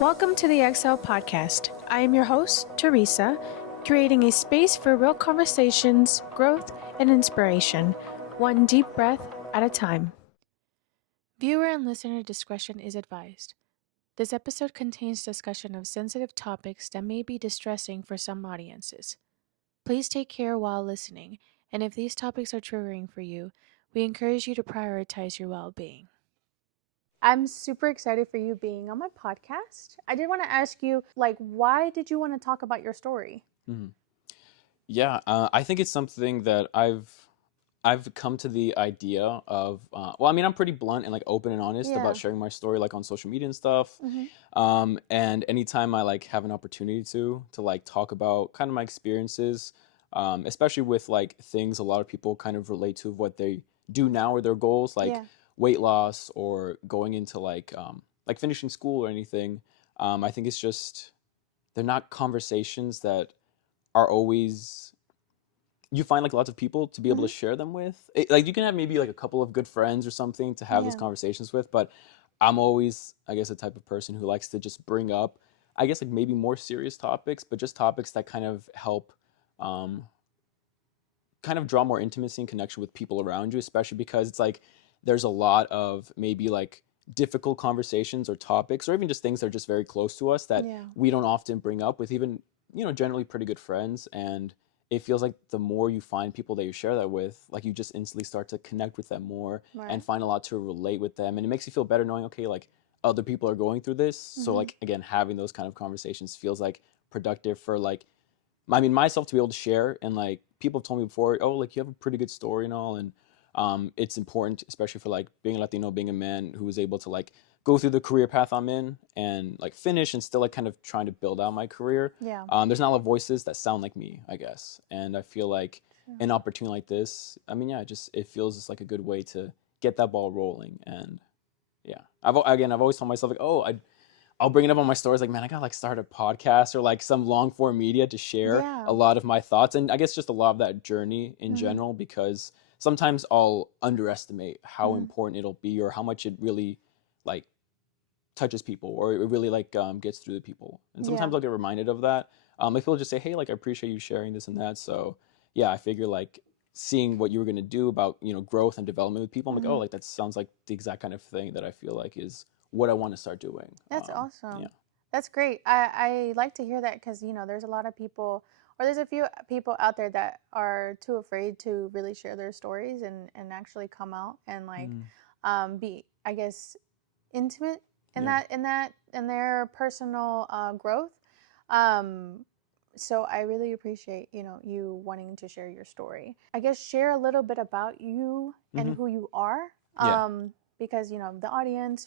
Welcome to the XL Podcast. I am your host, Teresa, creating a space for real conversations, growth, and inspiration, one deep breath at a time. Viewer and listener discretion is advised. This episode contains discussion of sensitive topics that may be distressing for some audiences. Please take care while listening, and if these topics are triggering for you, we encourage you to prioritize your well-being. I'm super excited for you being on my podcast. I did want to ask you, why did you want to talk about your story? Yeah, I think it's something that I've come to the idea of. I'm pretty blunt and like open and honest about sharing my story, like on social media and stuff. And anytime I like have an opportunity to like talk about kind of my experiences, especially with like things a lot of people kind of relate to what they do now or their goals, like weight loss or going into like finishing school or anything. I think it's just they're not conversations that are always you find like lots of people to be able to share them with. Like you can have maybe like a couple of good friends or something to have those conversations with, but I'm always, I guess, a type of person who likes to just bring up, I guess, like maybe more serious topics, but just topics that kind of help kind of draw more intimacy and connection with people around you, especially because it's like there's a lot of maybe like difficult conversations or topics or even just things that are just very close to us that we don't often bring up with even, generally pretty good friends. And it feels like the more you find people that you share that with, like you just instantly start to connect with them more and find a lot to relate with them. And it makes you feel better knowing, okay, like other people are going through this. So like, again, having those kind of conversations feels like productive for like, myself to be able to share. And like people have told me before, oh, like you have a pretty good story and all. And it's important, especially for like being a Latino, being a man who was able to like go through the career path I'm in and like finish and still like kind of trying to build out my career. There's not a lot of voices that sound like me, I guess. And I feel like an opportunity like this, it feels just like a good way to get that ball rolling. And I've always told myself like, oh, I'll bring it up on my stories like, man, I gotta like start a podcast or like some long form media to share a lot of my thoughts. And I guess just a lot of that journey in general, because sometimes I'll underestimate how important it'll be or how much it really like touches people or it really like gets through the people. And sometimes I'll get reminded of that. Like people just say, hey, like I appreciate you sharing this and that. So I figure like seeing what you were gonna do about, growth and development with people, I'm like, oh, like that sounds like the exact kind of thing that I feel like is what I want to start doing. That's awesome. That's great. I like to hear that because, there's a lot of people, or there's a few people out there that are too afraid to really share their stories and actually come out and like be, I guess, intimate in their personal growth. So I really appreciate, you wanting to share your story. I guess share a little bit about you and who you are. Because, the audience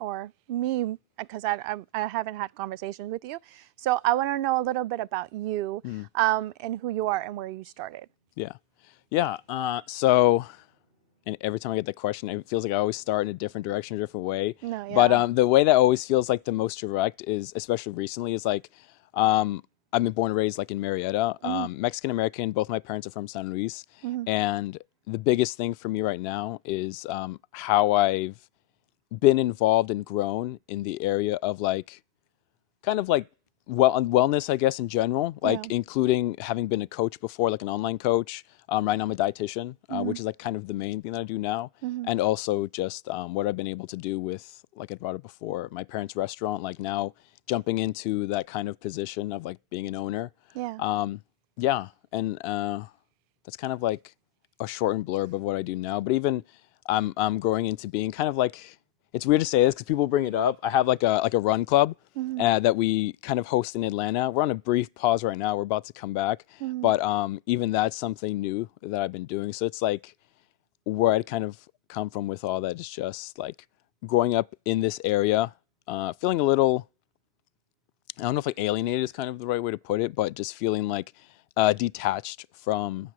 or me, because I haven't had conversations with you. So I want to know a little bit about you and who you are and where you started. So, and every time I get that question, it feels like I always start in a different direction, a different way. No, yeah. But the way that always feels like the most direct is, especially recently, is like I've been born and raised like in Marietta, Mexican American. Both my parents are from San Luis, and the biggest thing for me right now is how I've been involved and grown in the area of like kind of like wellness, I guess, in general, like including having been a coach before, like an online coach. Right now I'm a dietitian, which is like kind of the main thing that I do now. And also just what I've been able to do with, like I brought up before, my parents' restaurant, like now jumping into that kind of position of like being an owner. And that's kind of like a shortened blurb of what I do now. But even I'm growing into being kind of like, it's weird to say this because people bring it up. I have like a run club that we kind of host in Atlanta. We're on a brief pause right now. We're about to come back, but even that's something new that I've been doing. So it's like where I'd kind of come from with all that is just like growing up in this area, feeling a little, I don't know if like alienated is kind of the right way to put it, but just feeling like detached from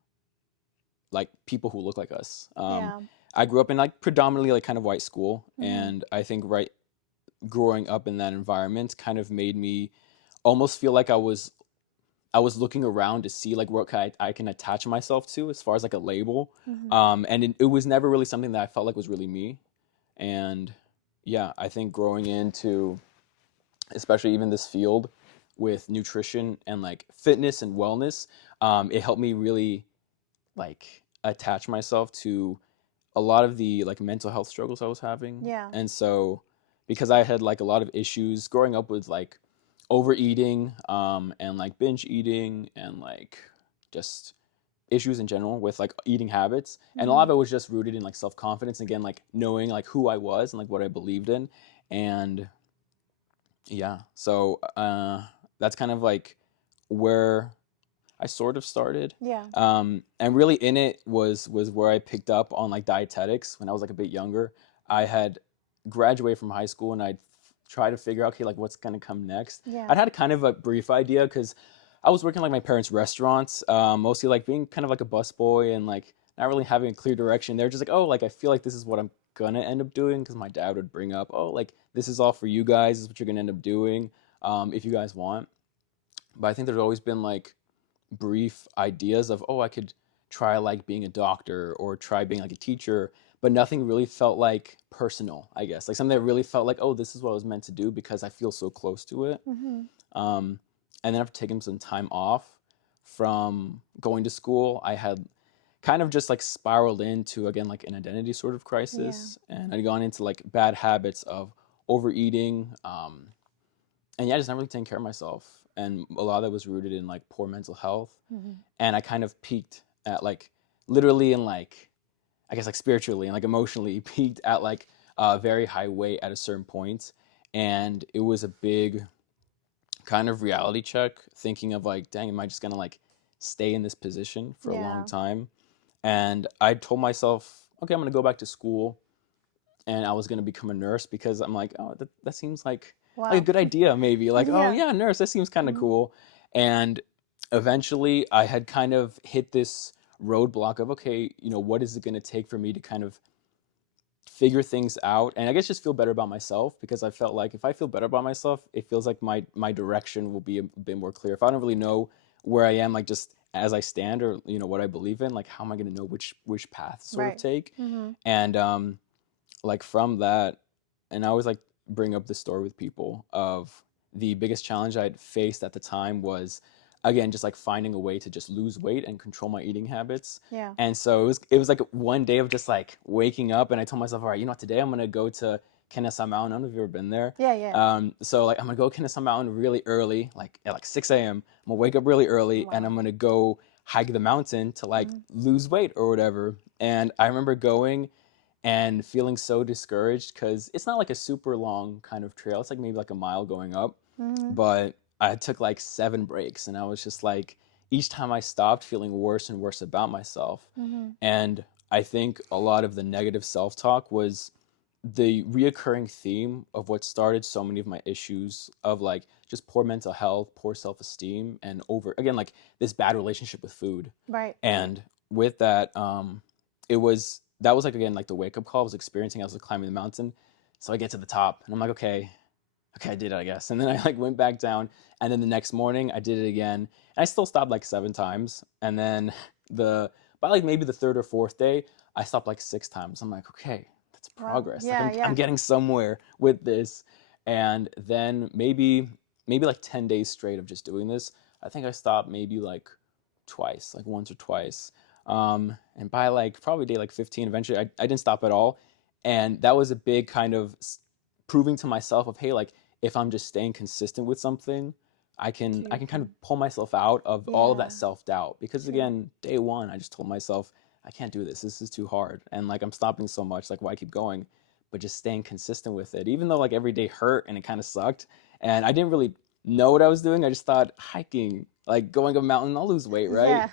like people who look like us. I grew up in like predominantly like kind of white school, and I think growing up in that environment kind of made me almost feel like I was looking around to see like what I can attach myself to as far as like a label, and it was never really something that I felt like was really me. And I think growing into especially even this field with nutrition and like fitness and wellness. It helped me really like attach myself to a lot of the like mental health struggles I was having. Yeah. And so because I had like a lot of issues growing up with like overeating, and like binge eating and like just issues in general with like eating habits, and a lot of it was just rooted in like self-confidence, again like knowing like who I was and like what I believed in. And yeah, so that's kind of like where I sort of started. Yeah. And really in it was where I picked up on like dietetics when I was like a bit younger. I had graduated from high school and I'd try to figure out, okay, like what's gonna come next. Yeah. I'd had kind of a brief idea because I was working like my parents' restaurants, mostly like being kind of like a busboy and like not really having a clear direction. They're just like, oh, like I feel like this is what I'm gonna end up doing, because my dad would bring up, oh, like this is all for you guys. This is what you're gonna end up doing, if you guys want. But I think there's always been like brief ideas of, oh, I could try like being a doctor or try being like a teacher, but nothing really felt like personal, I guess, like something that really felt like, oh, this is what I was meant to do because I feel so close to it. um, and then after taking some time off from going to school, I had kind of just like spiraled into, again, like an identity sort of crisis. And I'd gone into like bad habits of overeating, and yeah, just not really taking care of myself. And a lot of that was rooted in like poor mental health. And I kind of peaked at like literally and like, I guess like spiritually and like emotionally peaked at like a very high weight at a certain point. And it was a big kind of reality check, thinking of like, dang, am I just gonna like stay in this position for a long time? And I told myself, okay, I'm gonna go back to school and I was gonna become a nurse, because I'm like, oh, that seems like a good idea, maybe. Like, oh yeah, nurse, that seems kind of cool. And eventually I had kind of hit this roadblock of, okay, what is it gonna take for me to kind of figure things out, and I guess just feel better about myself, because I felt like if I feel better about myself, it feels like my direction will be a bit more clear. If I don't really know where I am, like just as I stand, or what I believe in, like how am I going to know which path to sort of take? And like from that, and I always like bring up the story with people of the biggest challenge I'd faced at the time was, again, just like finding a way to just lose weight and control my eating habits. Yeah. And so it was like one day of just like waking up, and I told myself, all right, today I'm gonna go to Kennesaw Mountain. I don't know if you've ever been there. Yeah. So like I'm gonna go Kennesaw Mountain really early, like at like 6 a.m. I'm gonna wake up really early, and I'm gonna go hike the mountain to like lose weight or whatever. And I remember going and feeling so discouraged, because it's not like a super long kind of trail. It's like maybe like a mile going up, but I took like 7 breaks, and I was just like, each time I stopped, feeling worse and worse about myself. And I think a lot of the negative self-talk was the reoccurring theme of what started so many of my issues of like just poor mental health, poor self-esteem, and again, like this bad relationship with food. Right. And with that, that was like, again, like the wake-up call I was experiencing. I was like climbing the mountain. So I get to the top and I'm like, okay, I did it, I guess. And then I like went back down, and then the next morning I did it again. And I still stopped like 7 times. And then by like maybe the 3rd or 4th day, I stopped like 6 times. I'm like, okay, that's progress. Yeah, like I'm getting somewhere with this. And then maybe like 10 days straight of just doing this, I think I stopped maybe like twice, like once or twice. And by like probably day like 15, eventually I didn't stop at all. And that was a big kind of proving to myself of, hey, like if I'm just staying consistent with something, I can kind of pull myself out of all of that self-doubt. Because again, day one, I just told myself, I can't do this. This is too hard. And like I'm stopping so much, like why keep going? But just staying consistent with it, even though like every day hurt and it kind of sucked. And I didn't really know what I was doing. I just thought hiking, like going up a mountain, I'll lose weight, right?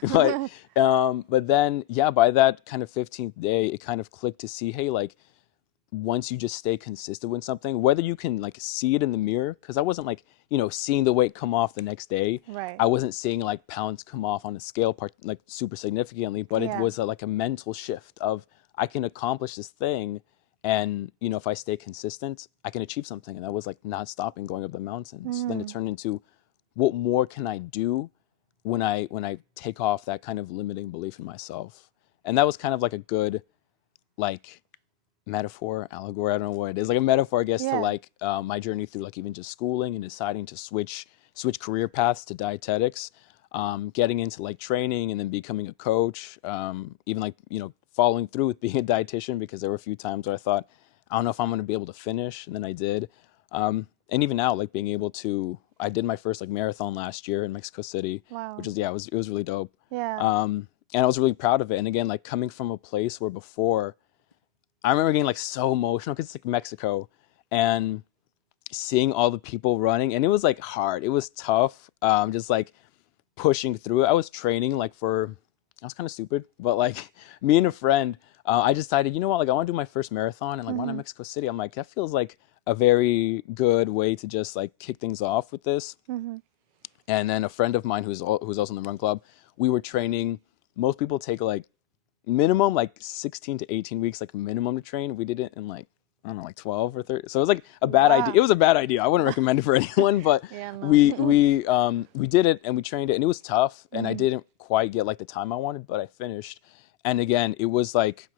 Yeah. But then, yeah, by that kind of 15th day, it kind of clicked to see, hey, like once you just stay consistent with something, whether you can like see it in the mirror, because I wasn't like, seeing the weight come off the next day. Right. I wasn't seeing like pounds come off on a scale like super significantly, but it was like a mental shift of, I can accomplish this thing. And, if I stay consistent, I can achieve something. And that was like not stopping going up the mountain. So then it turned into, what more can I do when I take off that kind of limiting belief in myself? And that was kind of like a good, like, metaphor, allegory, I don't know what it is, like a metaphor, I guess, to Yeah. like my journey through like even just schooling and deciding to switch career paths to dietetics, getting into like training and then becoming a coach, even like, following through with being a dietitian, because there were a few times where I thought, I don't know if I'm going to be able to finish, and then I did. And even now, like being able to, I did my first like marathon last year in Mexico City, which Wow. was, yeah, it was really dope. Yeah. And I was really proud of it. And again, like coming from a place where before, I remember getting like so emotional because it's like Mexico, and seeing all the people running, and it was like hard. It was tough. Just like pushing through it. I was training like I was kind of stupid, but like me and a friend, I decided, you know what, like I want to do my first marathon, and like why not Mexico City? I'm like, that feels like a very good way to just like kick things off with this. Mm-hmm. And then a friend of mine who's also in the run club, we were training. Most people take like minimum like 16 to 18 weeks, like minimum to train. We did it in like, I don't know, like 12 or 30. So it was like a bad idea. Wow. It was a bad idea. I wouldn't recommend it for anyone, but Yeah, no. we did it, and we trained it, and it was tough, and I Mhm. didn't quite get like the time I wanted, but I finished. And again, it was like,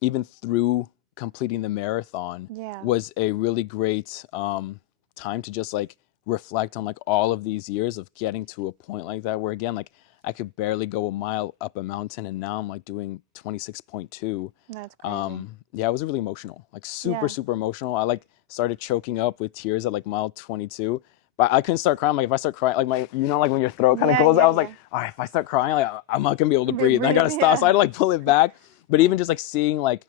even through completing the marathon, Yeah. was a really great time to just like reflect on like all of these years of getting to a point like that, where again, like I could barely go a mile up a mountain, and now I'm like doing 26.2. That's crazy. Yeah, it was really emotional, like super, Yeah. super emotional. I like started choking up with tears at like mile 22, but I couldn't start crying. Like if I start crying, like like when your throat kind of Yeah, goes, I yeah, was like, all right, if I start crying, like I'm not gonna be able to breathe, and I gotta Breathe, stop. So I had yeah. to like pull it back. But even just like seeing like,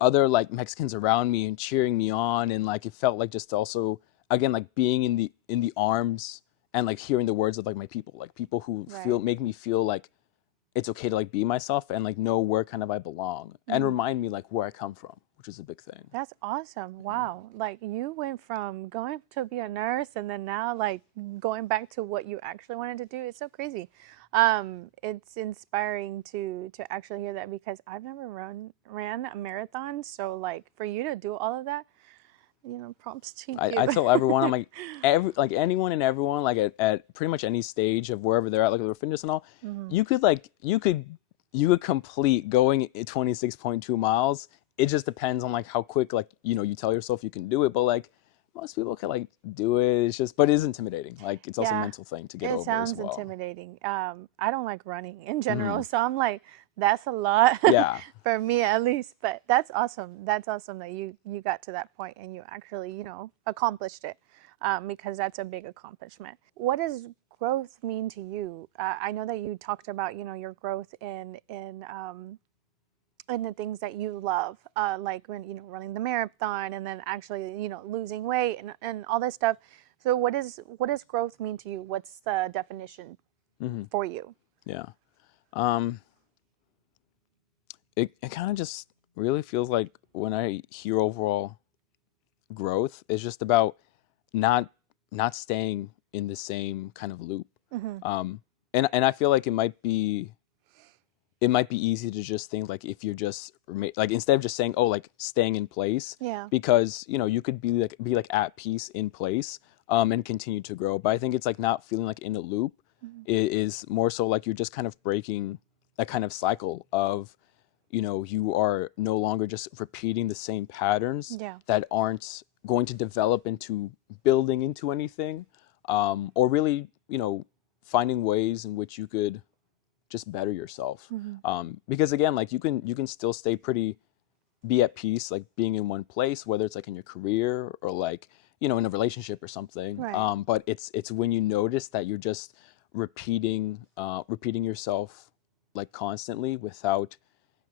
other like Mexicans around me and cheering me on, and like it felt like just also, again, like being in the arms, and like hearing the words of like my people, like people who Right. make me feel like it's okay to like be myself, and like know where kind of I belong, and Mhm. remind me like where I come from, which is a big thing. That's awesome. Wow. Like you went from going to be a nurse and then now like going back to what you actually wanted to do. It's so crazy. It's inspiring to actually hear that because I've never ran a marathon. So like for you to do all of that, prompts to you. I tell everyone, I'm like, anyone and everyone, like at pretty much any stage of wherever they're at, like with fitness and all, Mhm. you could complete going 26.2 miles. It just depends on like how quick, like, you tell yourself you can do it, but like most people can like do it. It's just, but it is intimidating. Like it's also a Yeah, mental thing to get it over as sounds well. intimidating. I don't like running in general, Hmm. so I'm like, that's a lot Yeah. for me at least. But that's awesome. That's awesome that you got to that point and you actually accomplished it, because that's a big accomplishment. What does growth mean to you? I know that you talked about your growth in the things that you love, like when running the marathon and then actually losing weight and all this stuff. So what does growth mean to you? What's the definition Hmm. for you? Yeah. Um, it kind of just really feels like when I hear overall growth, it's just about not not staying in the same kind of loop. Mm-hmm. And I feel like it might be easy to just think like, if you're just like, instead of just saying, oh, like staying in place, Yeah. because you could be like at peace in place, and continue to grow. But I think it's like not feeling like in a loop. Mm-hmm. It is more so like you're just kind of breaking that kind of cycle of, you are no longer just repeating the same patterns Yeah. that aren't going to develop into building into anything, or really, finding ways in which you could just better yourself. Mm-hmm. Because again, like you can still be at peace, like being in one place, whether it's like in your career or like, in a relationship or something. Right. But it's when you notice that you're just repeating yourself like constantly, without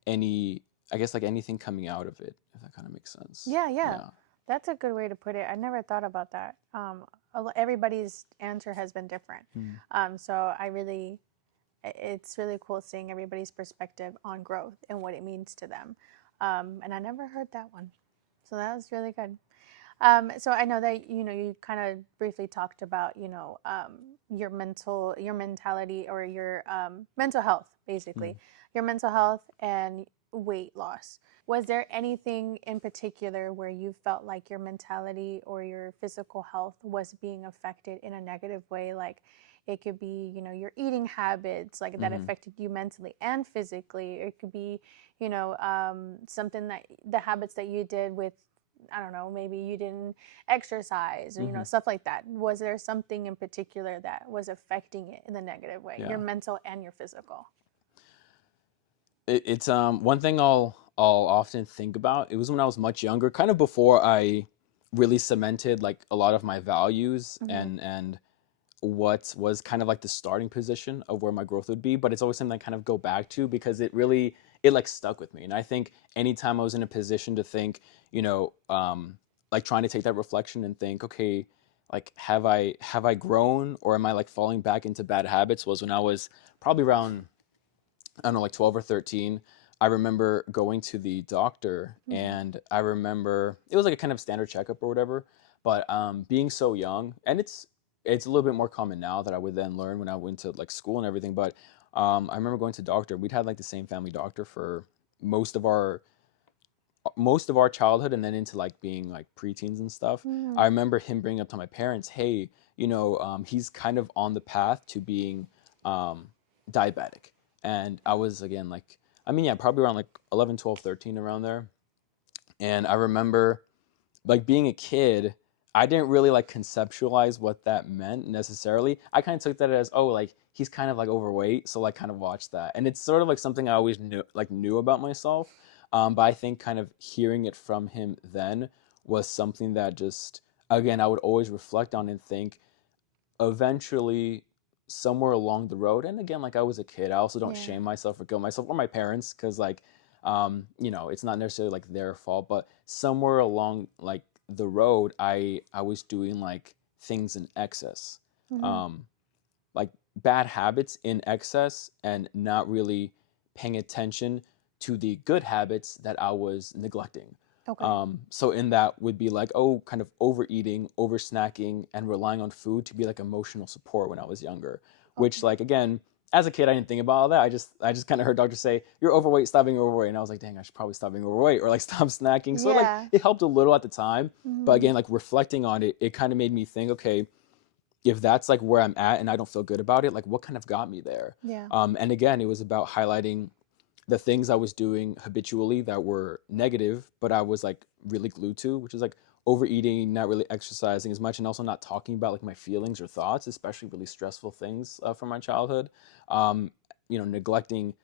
any, I guess, like anything coming out of it, if that kind of makes sense. Yeah, yeah. Yeah. That's a good way to put it. I never thought about that. Everybody's answer has been different. Mm. So it's really cool seeing everybody's perspective on growth and what it means to them. And I never heard that one. So that was really good. So I know that you kind of briefly talked about your mentality or your mental health, basically Mm. your mental health and weight loss. Was there anything in particular where you felt like your mentality or your physical health was being affected in a negative way? Like it could be, your eating habits, like that Mm-hmm. affected you mentally and physically. It could be, something that the habits that you did with, I don't know, maybe you didn't exercise or, Mm-hmm. stuff like that. Was there something in particular that was affecting it in the negative way, your Yeah. mental and your physical? It's one thing I'll often think about. It was when I was much younger, kind of before I really cemented like a lot of my values Mm-hmm. and what was kind of like the starting position of where my growth would be. But it's always something I kind of go back to because it like stuck with me. And I think anytime I was in a position to think, like trying to take that reflection and think, okay, like have I grown or am I like falling back into bad habits, was when I was probably around, I don't know, like 12 or 13. I remember going to the doctor, Mm-hmm. and I remember it was like a kind of standard checkup or whatever. But being so young, and it's a little bit more common now that I would then learn when I went to like school and everything. But I remember going to doctor. We'd had like the same family doctor for most of our most of our childhood, and then into like being like preteens and stuff. Mm-hmm. I remember him bringing up to my parents, hey, he's kind of on the path to being um, diabetic. And I was, again, like, I mean, yeah, probably around like 11, 12, 13, around there. And I remember like being a kid, I didn't really like conceptualize what that meant necessarily. I kind of took that as, oh, like he's kind of like overweight, so like kind of watch that. And it's sort of like something I always knew about myself. But I think kind of hearing it from him then was something that just, again, I would always reflect on and think eventually somewhere along the road. And again, like I was a kid, I also don't Yeah. shame myself or guilt myself or my parents, because like it's not necessarily like their fault, but somewhere along like the road, I was doing like things in excess, Mm-hmm. um like bad habits in excess, and not really paying attention to the good habits that I was neglecting. Okay. So in that would be like, oh, kind of overeating, over snacking, and relying on food to be like emotional support when I was younger. Which, Okay. like, again, as a kid, I didn't think about all that. I just kind of heard doctors say, "You're overweight. Stop being overweight." And I was like, "Dang, I should probably stop being overweight or like stop snacking." So like Yeah. it helped a little at the time, but Mm-hmm. again, like reflecting on it, it kind of made me think, okay, if that's like where I'm at and I don't feel good about it, like what kind of got me there? Yeah. And again, it was about highlighting the things I was doing habitually that were negative, but I was like really glued to, which is like overeating, not really exercising as much, and also not talking about like my feelings or thoughts, especially really stressful things from my childhood. Um, Neglecting,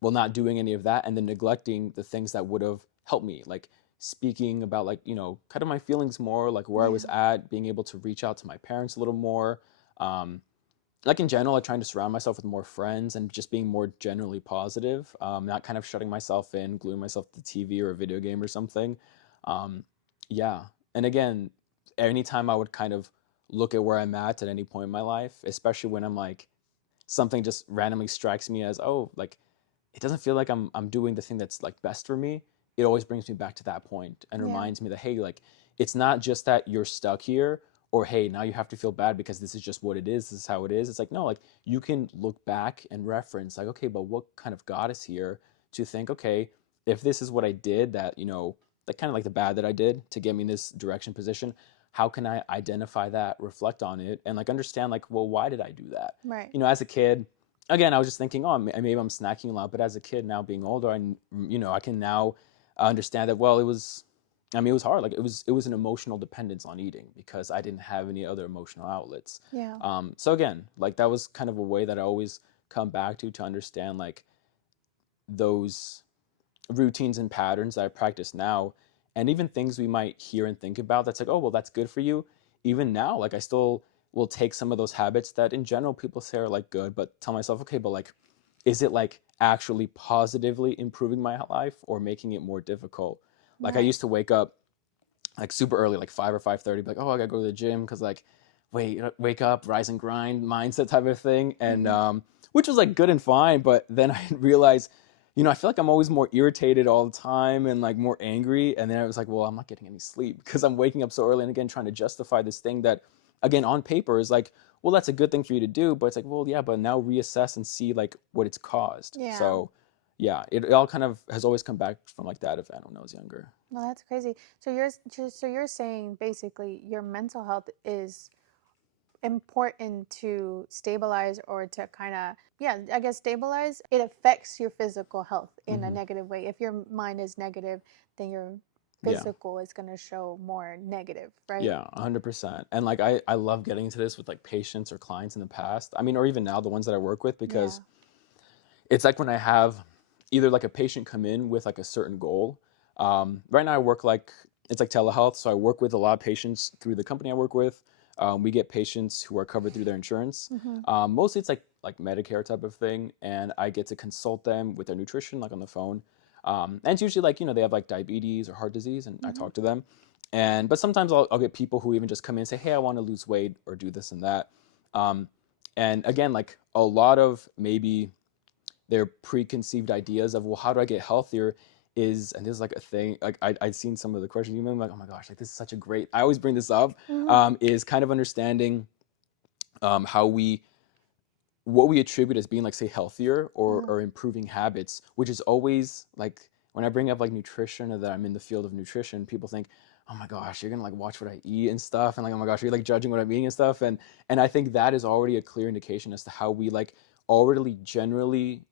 well, not doing any of that, and then neglecting the things that would have helped me, like speaking about like kind of my feelings more, like where I was Yeah. at, being able to reach out to my parents a little more. um, like in general, like trying to surround myself with more friends and just being more generally positive, not kind of shutting myself in, gluing myself to the TV or a video game or something. um, yeah. And again, anytime I would kind of look at where I'm at any point in my life, especially when I'm like something just randomly strikes me as, oh, like it doesn't feel like I'm doing the thing that's like best for me, it always brings me back to that point and Yeah. reminds me that, hey, like it's not just that you're stuck here, or hey, now you have to feel bad because this is just what it is, this is how it is. It's like, no, like you can look back and reference like, okay, but what kind of got us here, to think, okay, if this is what I did, that like kind of like the bad that I did to get me in this direction position, how can I identify that, reflect on it, and like understand like, well, why did I do that? Right. As a kid, again, I was just thinking, oh, maybe I'm snacking a lot. But as a kid, now being older, I can now understand that. Well, it was hard. Like it was an emotional dependence on eating because I didn't have any other emotional outlets. Yeah. So again, like that was kind of a way that I always come back to understand like those routines and patterns that I practice now, and even things we might hear and think about that's like, oh, well, that's good for you. Even now, like I still will take some of those habits that in general people say are like good, but tell myself, okay, but like, is it like actually positively improving my life or making it more difficult? Like I Right. used to wake up like super early, like 5 or 5:30, be like, oh, I gotta go to the gym because like, wake up, rise and grind mindset type of thing, and Mm-hmm. which was like good and fine, but then I realized, I feel like I'm always more irritated all the time and like more angry, and then I was like, well, I'm not getting any sleep because I'm waking up so early, and again trying to justify this thing that, again, on paper is like, well, that's a good thing for you to do, but it's like, well, yeah, but now reassess and see like what it's caused. Yeah. So yeah, it all kind of has always come back from like that event when I was younger. No, that's crazy. So you're saying basically your mental health is important to stabilize or to kind of, yeah, I guess stabilize. It affects your physical health in a negative way. If your mind is negative, then your Yeah. physical is going to show more negative, right? Yeah, 100%. And like I love getting into this with like patients or clients in the past. I mean, or even now the ones that I work with, because it's like when I have either like a patient come in with like a certain goal. Right now I work like, it's like telehealth. So I work with a lot of patients through the company I work with. We get patients who are covered through their insurance. Mostly it's like Medicare type of thing. And I get to consult them with their nutrition, like on the phone. And it's usually like, they have like diabetes or heart disease, and I talk to them. But sometimes I'll get people who even just come in and say, hey, I want to lose weight or do this and that. And again, like a lot of maybe their preconceived ideas of, well, how do I get healthier is, and this is like a thing, like I'd seen some of the questions, you remember, like, oh my gosh, like this is such a great, I always bring this up, is kind of understanding how what we attribute as being like, say, healthier or improving habits, which is always like, when I bring up like nutrition or that I'm in the field of nutrition, people think, oh my gosh, you're gonna like watch what I eat and stuff, and like, oh my gosh, you're like judging what I'm eating and stuff, and I think that is already a clear indication as to how we like already generally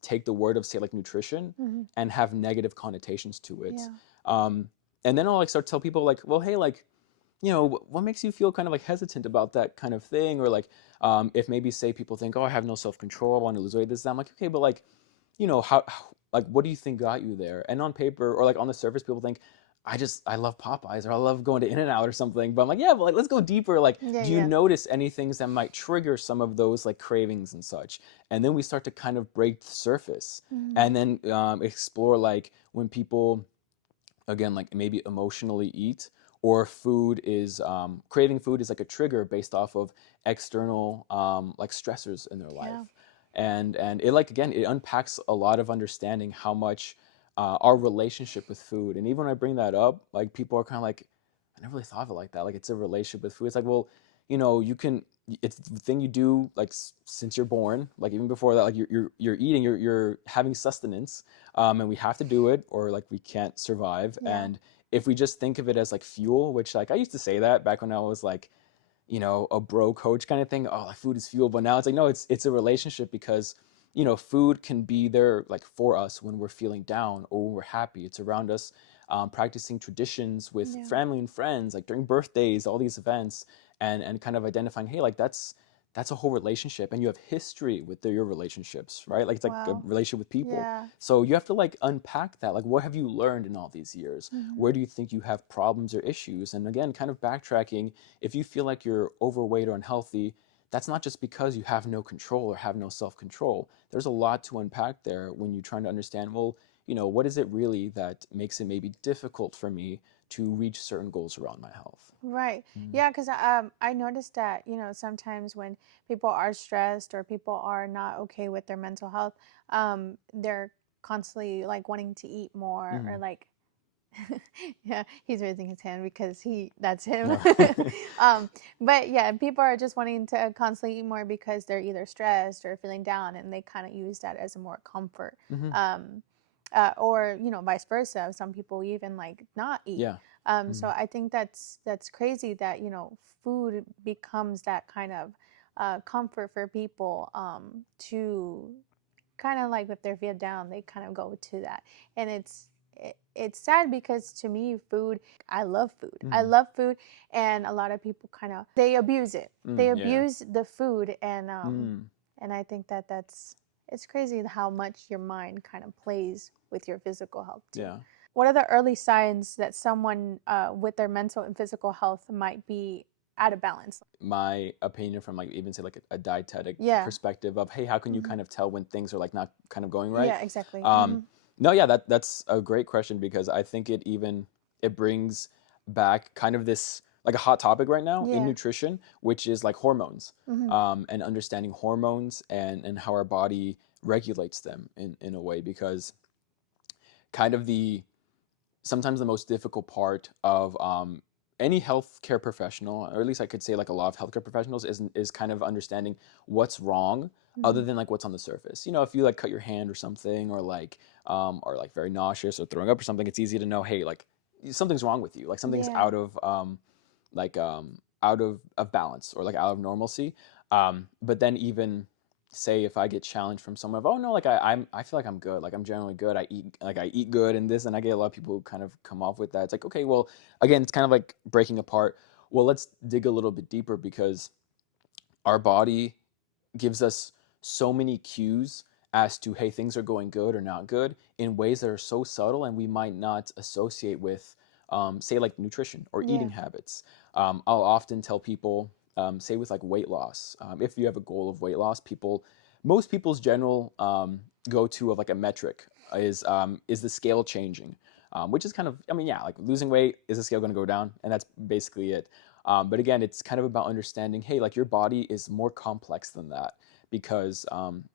take the word of, say, like nutrition and have negative connotations to it. And then I'll like start to tell people like, well, hey, like, what makes you feel kind of like hesitant about that kind of thing? Or like, if maybe, say, people think, oh, I have no self-control, I want to lose weight, this, that. I'm like, okay, but like, how like, what do you think got you there? And on paper or like on the surface, people think, I love Popeyes, or I love going to In-N-Out or something. But I'm like, yeah, but like, let's go deeper. Like, do you notice any things that might trigger some of those like cravings and such? And then we start to kind of break the surface, and then explore like when people, again, like maybe emotionally eat, or food is craving food is like a trigger based off of external like stressors in their life. And it, like, again, it unpacks a lot of understanding how much our relationship with food. And even when I bring that up, like, people are kind of like, I never really thought of it like that. Like, it's a relationship with food. It's like, well, you can, it's the thing you do like since you're born, like even before that, like you're eating, you're having sustenance, and we have to do it or like we can't survive. And if we just think of it as like fuel, which, like, I used to say that back when I was like, a bro coach kind of thing. Oh, like, food is fuel. But now it's like, no, it's a relationship, because, food can be there like for us when we're feeling down or when we're happy. It's around us, practicing traditions with family and friends, like during birthdays, all these events, and kind of identifying, hey, like that's a whole relationship, and you have history with your relationships, right? Like, it's like a relationship with people. So you have to like unpack that. Like, what have you learned in all these years? Where do you think you have problems or issues? And again, kind of backtracking, if you feel like you're overweight or unhealthy, that's not just because you have no control or have no self-control. There's a lot to unpack there when you're trying to understand, well, what is it really that makes it maybe difficult for me to reach certain goals around my health? Right. Yeah, because I noticed that, sometimes when people are stressed or people are not okay with their mental health, they're constantly like wanting to eat more or like, yeah, he's raising his hand because that's him. But yeah, people are just wanting to constantly eat more because they're either stressed or feeling down, and they kind of use that as a more comfort. Or vice versa. Some people even like not eat. So I think that's crazy that food becomes that kind of comfort for people, to kind of like if they're feeling down, they kind of go to that, and it's sad because to me, food, I love food. I love food, and a lot of people kind of they abuse it. They abuse the food, and I think it's crazy how much your mind kind of plays with your physical health too. What are the early signs that someone with their mental and physical health might be out of balance? My opinion from like even say like a dietetic perspective of, hey, how can you kind of tell when things are like not kind of going right? Yeah, exactly. No, yeah, that's a great question, because I think it brings back kind of this like a hot topic right now in nutrition, which is like hormones, and understanding hormones and how our body regulates them in a way, because kind of sometimes the most difficult part of any healthcare professional, or at least I could say like a lot of healthcare professionals, is kind of understanding what's wrong other than like what's on the surface. You know, if you like cut your hand or something, or like very nauseous or throwing up or something, it's easy to know, hey, like something's wrong with you, like something's Yeah. out of balance or like out of normalcy. But then even say if I get challenged from someone of, oh no, like I feel like I'm good, like I'm generally good, I eat good and this, and I get a lot of people who kind of come off with that. It's like, okay, well, again, it's kind of like breaking apart. Well, let's dig a little bit deeper, because our body gives us so many cues as to, hey, things are going good or not good in ways that are so subtle and we might not associate with, say, like nutrition or Yeah. eating habits. I'll often tell people, say with like weight loss, if you have a goal of weight loss, most people's general go-to of like a metric is the scale changing, which is kind of, I mean, yeah, like losing weight, is the scale going to go down? And that's basically it. But again, it's kind of about understanding, hey, like your body is more complex than that, because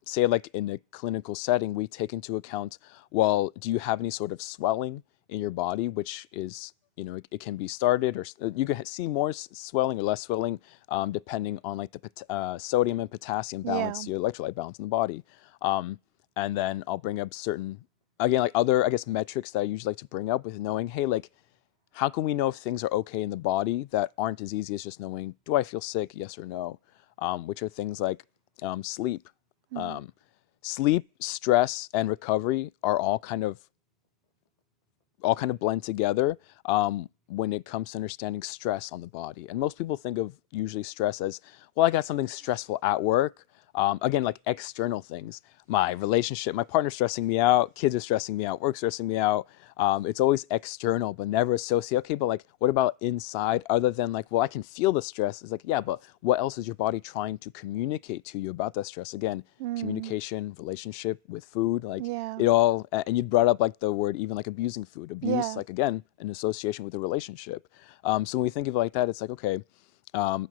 say like in a clinical setting, we take into account, well, do you have any sort of swelling in your body, which is, you know, it can be started, or you can see more swelling or less swelling, depending on like the sodium and potassium Yeah. balance, your electrolyte balance in the body. Um, and then I'll bring up certain, again, like other, I guess, metrics that I usually like to bring up with knowing, hey, like how can we know if things are okay in the body that aren't as easy as just knowing, do I feel sick, yes or no? Which are things like sleep. Mm-hmm. Um, Sleep, stress, and recovery are all kind of blend together, when it comes to understanding stress on the body. And most people think of usually stress as, well, I got something stressful at work. Again, like external things. My relationship, my partner's stressing me out, kids are stressing me out, work stressing me out. It's always external, but never associate. Okay, but like, what about inside? Other than like, well, I can feel the stress. It's like, yeah, but what else is your body trying to communicate to you about that stress? Again, Mm. communication, relationship with food, like Yeah. it all. And you brought up like the word, even like abusing food, abuse, Yeah. like again, an association with a relationship. So when we think of it like that, it's like, okay,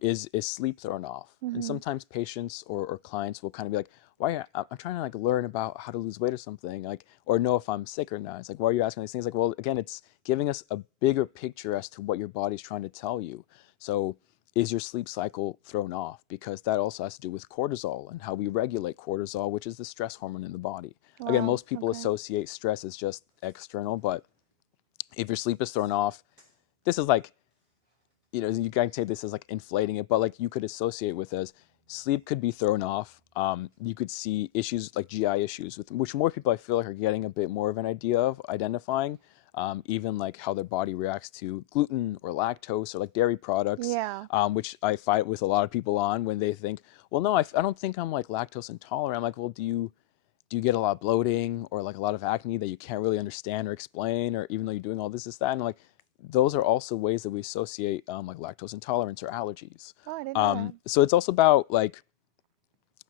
is sleep thrown off? And Mm-hmm. sometimes patients or clients will kind of be like, why I'm trying to like learn about how to lose weight or something, like, or know if I'm sick or not. It's like, why are you asking these things? Like, well, again, it's giving us a bigger picture as to what your body's trying to tell you. So is your sleep cycle thrown off? Because that also has to do with cortisol and how we regulate cortisol, which is the stress hormone in the body. Again, Wow. most people Okay. associate stress as just external, but if your sleep is thrown off, this is like, you can take this as like inflating it, but like you could associate with as sleep could be thrown off. You could see issues like GI issues, with which more people I feel like are getting a bit more of an idea of identifying, even like how their body reacts to gluten or lactose or like dairy products, Yeah. which I fight with a lot of people on when they think, well, no, I don't think I'm like lactose intolerant. I'm like, well, do you get a lot of bloating or like a lot of acne that you can't really understand or explain, or even though you're doing all this that, and I'm like, those are also ways that we associate, like lactose intolerance or allergies. Oh, I didn't know that. So it's also about like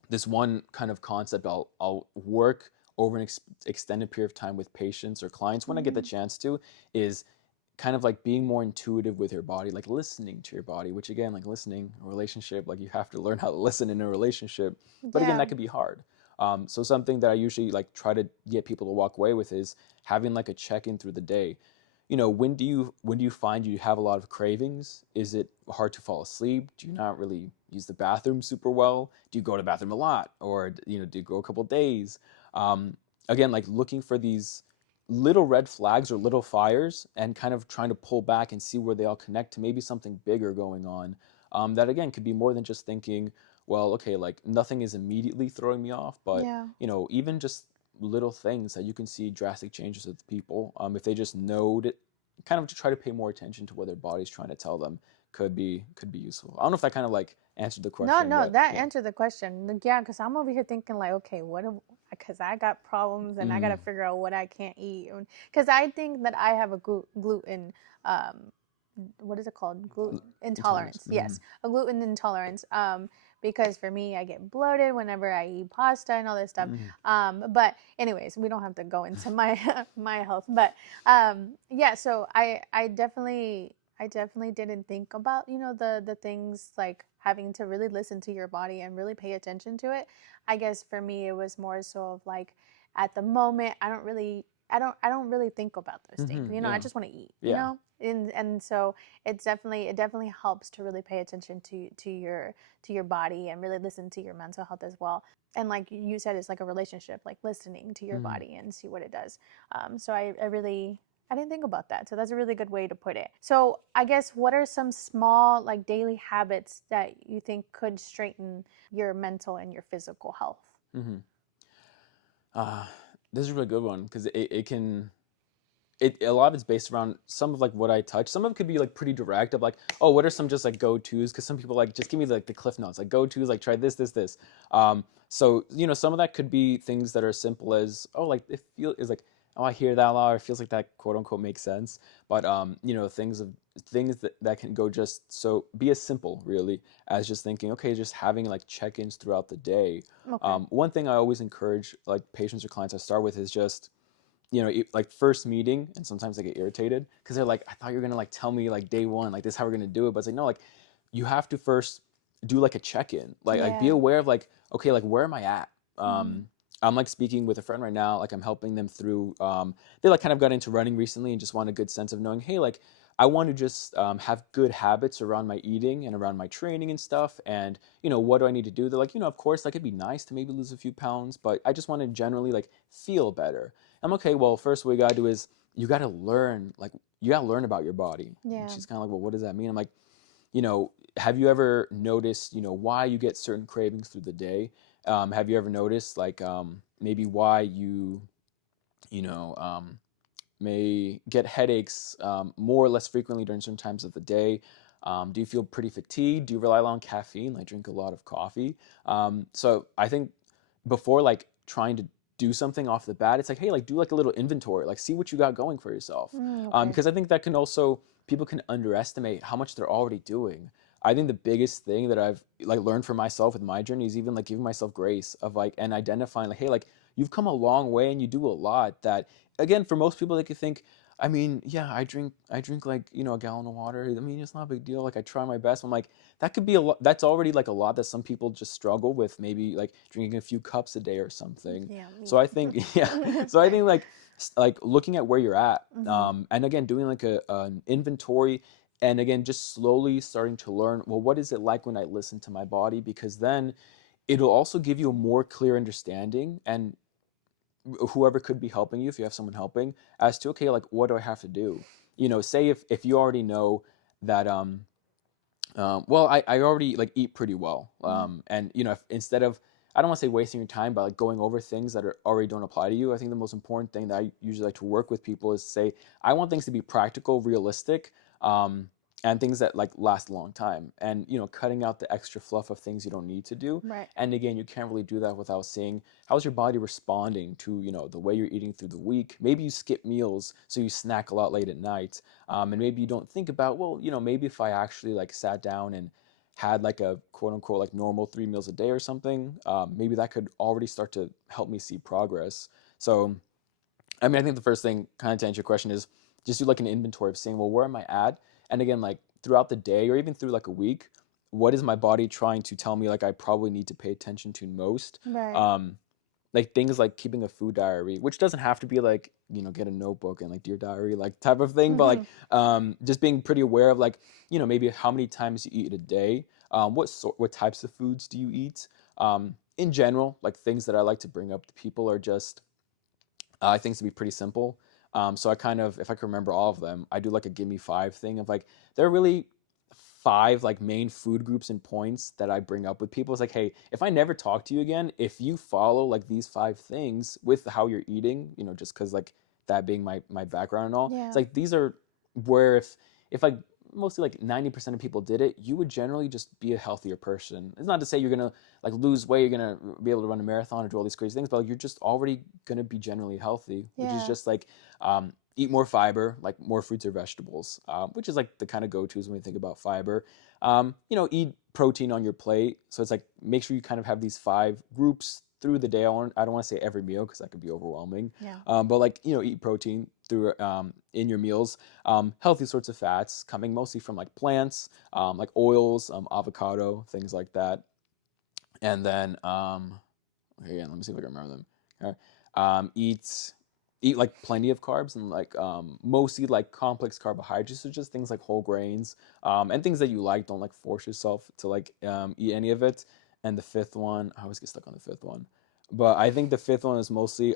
this one kind of concept. I'll work over an extended period of time with patients or clients when I get the Mm. chance to, is kind of like being more intuitive with your body, like listening to your body, which again, like listening, a relationship, like you have to learn how to listen in a relationship. But again, Yeah. that could be hard. So something that I usually like try to get people to walk away with is having like a check-in through the day. When do you find you have a lot of cravings? Is it hard to fall asleep? Do you not really use the bathroom super well? Do you go to the bathroom a lot, or do you go a couple days? Um, Again, like looking for these little red flags or little fires, and kind of trying to pull back and see where they all connect to maybe something bigger going on. That again could be more than just thinking, well, okay, like nothing is immediately throwing me off, but Yeah. even just little things that you can see drastic changes with people, if they just know it, kind of to try to pay more attention to what their body's trying to tell them, could be useful. I don't know if that kind of like answered the No, question, no, but that yeah. answered the question. Like, yeah, because I'm over here thinking like, okay, because I got problems and I got Mm, to figure out what I can't eat. Because I think that I have a gluten, um, what is it called? Gluten intolerance. intolerance. Yes, a gluten intolerance. Because for me, I get bloated whenever I eat pasta and all this stuff. Mm, But anyways, we don't have to go into my my health. But yeah, so I definitely didn't think about, the things like having to really listen to your body and really pay attention to it. I guess for me it was more so of like, at the moment I don't really I don't really think about those things. Mm-hmm. I Yeah. just want to eat. Yeah. And so it definitely helps to really pay attention to your body and really listen to your mental health as well. And like you said, it's like a relationship, like listening to your Mm-hmm. body and see what it does. So I didn't think about that. So that's a really good way to put it. So I guess what are some small like daily habits that you think could straighten your mental and your physical health? Mm-hmm. Uh, this is a really good one because it can a lot of it's based around some of like what I touch. Some of it could be like pretty direct of like, oh, what are some just like go tos? Because some people like just give me like the cliff notes, like go tos, like try this. So some of that could be things that are simple as oh, like it feel is like oh, I hear that a lot, or it feels like that quote unquote makes sense. But things that can go just so be as simple really as just thinking okay, just having like check-ins throughout the day. Okay. One thing I always encourage like patients or clients I start with is just like first meeting, and sometimes they get irritated because they're like, I thought you were gonna like tell me like day one, like this is how we're gonna do it. But it's like, no, like you have to first do like a check-in, like be Yeah. aware of like, okay, like where am I at? Mm-hmm. I'm like speaking with a friend right now, like I'm helping them through, they like kind of got into running recently and just want a good sense of knowing, hey, like I want to just have good habits around my eating and around my training and stuff. And, what do I need to do? They're like, of course, like it'd be nice to maybe lose a few pounds, but I just want to generally like feel better. I'm okay. Well, first, what you gotta do is you gotta learn, like, you gotta learn about your body. And Yeah. she's kind of like, well, what does that mean? I'm like, have you ever noticed, why you get certain cravings through the day? Have you ever noticed, like, maybe why you know, may get headaches more or less frequently during certain times of the day? Do you feel pretty fatigued? Do you rely on caffeine? Like, drink a lot of coffee? So I think before like trying to do something off the bat, it's like, hey, like do like a little inventory, like see what you got going for yourself. Okay. Because I think that can also people can underestimate how much they're already doing. I think the biggest thing that I've like learned for myself with my journey is even like giving myself grace of like and identifying like, hey, like you've come a long way and you do a lot that again for most people they could think I mean, yeah, I drink like, a gallon of water. I mean, it's not a big deal. Like I try my best. I'm like, that could be a lot. That's already like a lot that some people just struggle with, maybe like drinking a few cups a day or something. Yeah, me. So I think, yeah. So I think like looking at where you're at, Mm-hmm. and again doing like an inventory, and again just slowly starting to learn. Well, what is it like when I listen to my body? Because then it'll also give you a more clear understanding and whoever could be helping you if you have someone helping as to okay like what do I have to do, say if you already know that well I already like eat pretty well Mm-hmm. and if, instead of I don't want to say wasting your time by like going over things that are already don't apply to you. I think the most important thing that I usually like to work with people is say I want things to be practical, realistic, um, and things that like last a long time, and cutting out the extra fluff of things you don't need to do. Right. And again, you can't really do that without seeing how's your body responding to the way you're eating through the week. Maybe you skip meals so you snack a lot late at night, and maybe you don't think about well maybe if I actually like sat down and had like a quote unquote like normal 3 meals a day or something, maybe that could already start to help me see progress. So I mean, I think the first thing, kind of to answer your question, is just do like an inventory of saying, well, where am I at? And again, like throughout the day or even through like a week, what is my body trying to tell me like I probably need to pay attention to most? Right. Um, like things like keeping a food diary, which doesn't have to be like get a notebook and like dear diary like type of thing, but like Mm-hmm. just being pretty aware of like maybe how many times you eat a day, what types of foods do you eat, in general, like things that I like to bring up to people are just things to be pretty simple. So I kind of, if I can remember all of them, I do like a give me five thing of like, there are really five like main food groups and points that I bring up with people. It's like, hey, if I never talk to you again, if you follow like these five things with how you're eating, just because like that being my background and all, it's Yeah. like these are where if like mostly like 90% of people did it, you would generally just be a healthier person. It's not to say you're gonna like lose weight, you're gonna be able to run a marathon or do all these crazy things, but like, you're just already gonna be generally healthy, which is Yeah. just like eat more fiber, like more fruits or vegetables, which is like the kind of go-tos when we think about fiber. Eat protein on your plate. So it's like make sure you kind of have these five groups through the day. I don't want to say every meal because that could be overwhelming. Yeah. But like eat protein through in your meals. Healthy sorts of fats coming mostly from like plants, like oils, avocado, things like that. And then okay, again, let me see if I can remember them. Okay. Eat. eat like plenty of carbs and like mostly like complex carbohydrates, so just things like whole grains, and things that you like. Don't like force yourself to like eat any of it. And the fifth one, I always get stuck on the fifth one, but I think the fifth one is mostly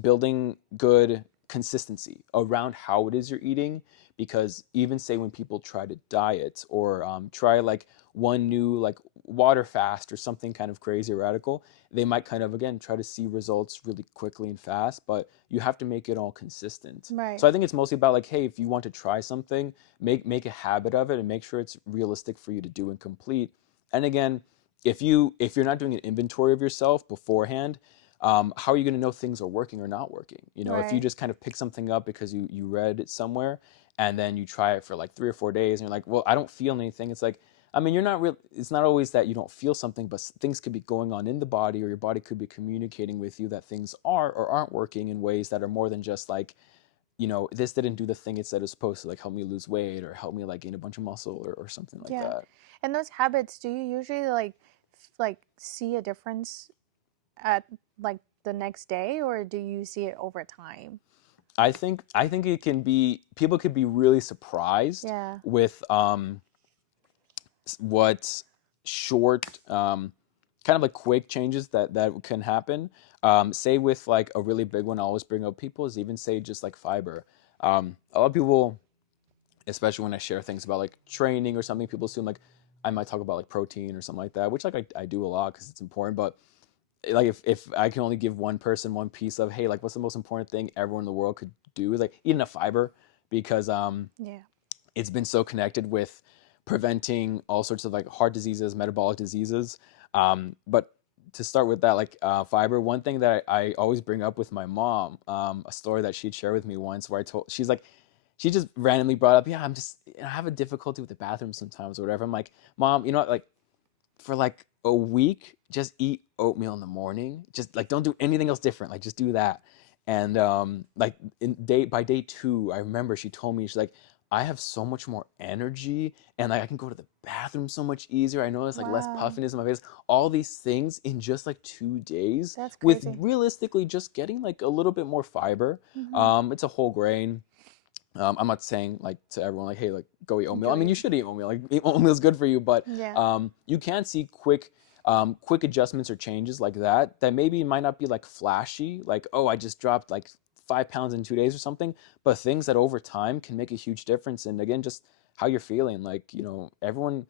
building good consistency around how it is you're eating. Because even say when people try to diet or try like one new like water fast or something kind of crazy or radical, they might kind of again try to see results really quickly and fast, but you have to make it all consistent. Right. So I think it's mostly about like, hey, if you want to try something, make a habit of it and make sure it's realistic for you to do and complete. And again, if you're not doing an inventory of yourself beforehand, how are you going to know things are working or not working? You know, if you Right. just kind of pick something up because you read it somewhere and then you try it for like 3 or 4 days and you're like, well, I don't feel anything. It's like, I mean, you're not real. It's not always that you don't feel something, but things could be going on in the body, or your body could be communicating with you that things are or aren't working in ways that are more than just like, this didn't do the thing it said it was supposed to, like help me lose weight or help me like gain a bunch of muscle or something like Yeah. that. And those habits, do you usually like see a difference at like the next day, or do you see it over time? I think it can be, people could be really surprised Yeah. with what short kind of like quick changes that can happen. Say with like a really big one I always bring up people is even say just like fiber. A lot of people, especially when I share things about like training or something, people assume like I might talk about like protein or something like that, which like I do a lot because it's important. But like if I can only give one person one piece of, hey, like what's the most important thing everyone in the world could do, is like eat enough fiber. Because Yeah. it's been so connected with preventing all sorts of like heart diseases, metabolic diseases. But to start with that, like fiber, one thing that I always bring up with my mom, a story that she'd share with me once, where she's like, she just randomly brought up, yeah, I have a difficulty with the bathroom sometimes or whatever. I'm like, Mom, you know what, like for like a week, just eat oatmeal in the morning. Just like don't do anything else different. Like just do that. And like by day two, I remember she told me, she's like, I have so much more energy and like I can go to the bathroom so much easier. I notice like less Wow. puffiness in my face. All these things in just like 2 days, That's with crazy. realistically just getting like a little bit more fiber. Mm-hmm. It's a whole grain. I'm not saying like to everyone like, hey, like go eat oatmeal. I Go mean, you eat. should eat oatmeal. Like oatmeal is good for you, but Yeah. you can see quick adjustments or changes like that maybe might not be like flashy. Like, oh, I just dropped like 5 pounds in 2 days or something. But things that over time can make a huge difference. And again, just how you're feeling. Like, everyone,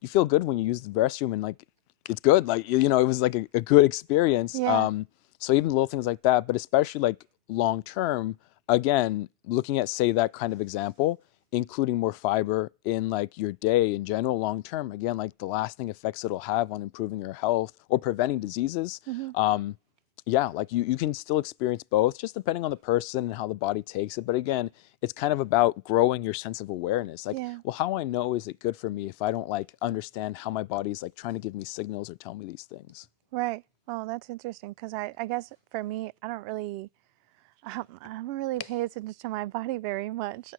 you feel good when you use the restroom and like it's good. Like, it was like a good experience. Yeah. So even little things like that, but especially like long term, again, looking at say that kind of example, including more fiber in like your day in general long term, again, like the lasting effects it'll have on improving your health or preventing diseases. Mm-hmm. Yeah, like you can still experience both, just depending on the person and how the body takes it. But again, it's kind of about growing your sense of awareness. Like, Yeah. well, how I know is it good for me if I don't like understand how my body's like trying to give me signals or tell me these things. Right. Oh, that's interesting, because I guess for me, I don't really pay attention to my body very much.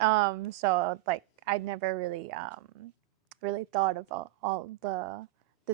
So like I never really thought of all the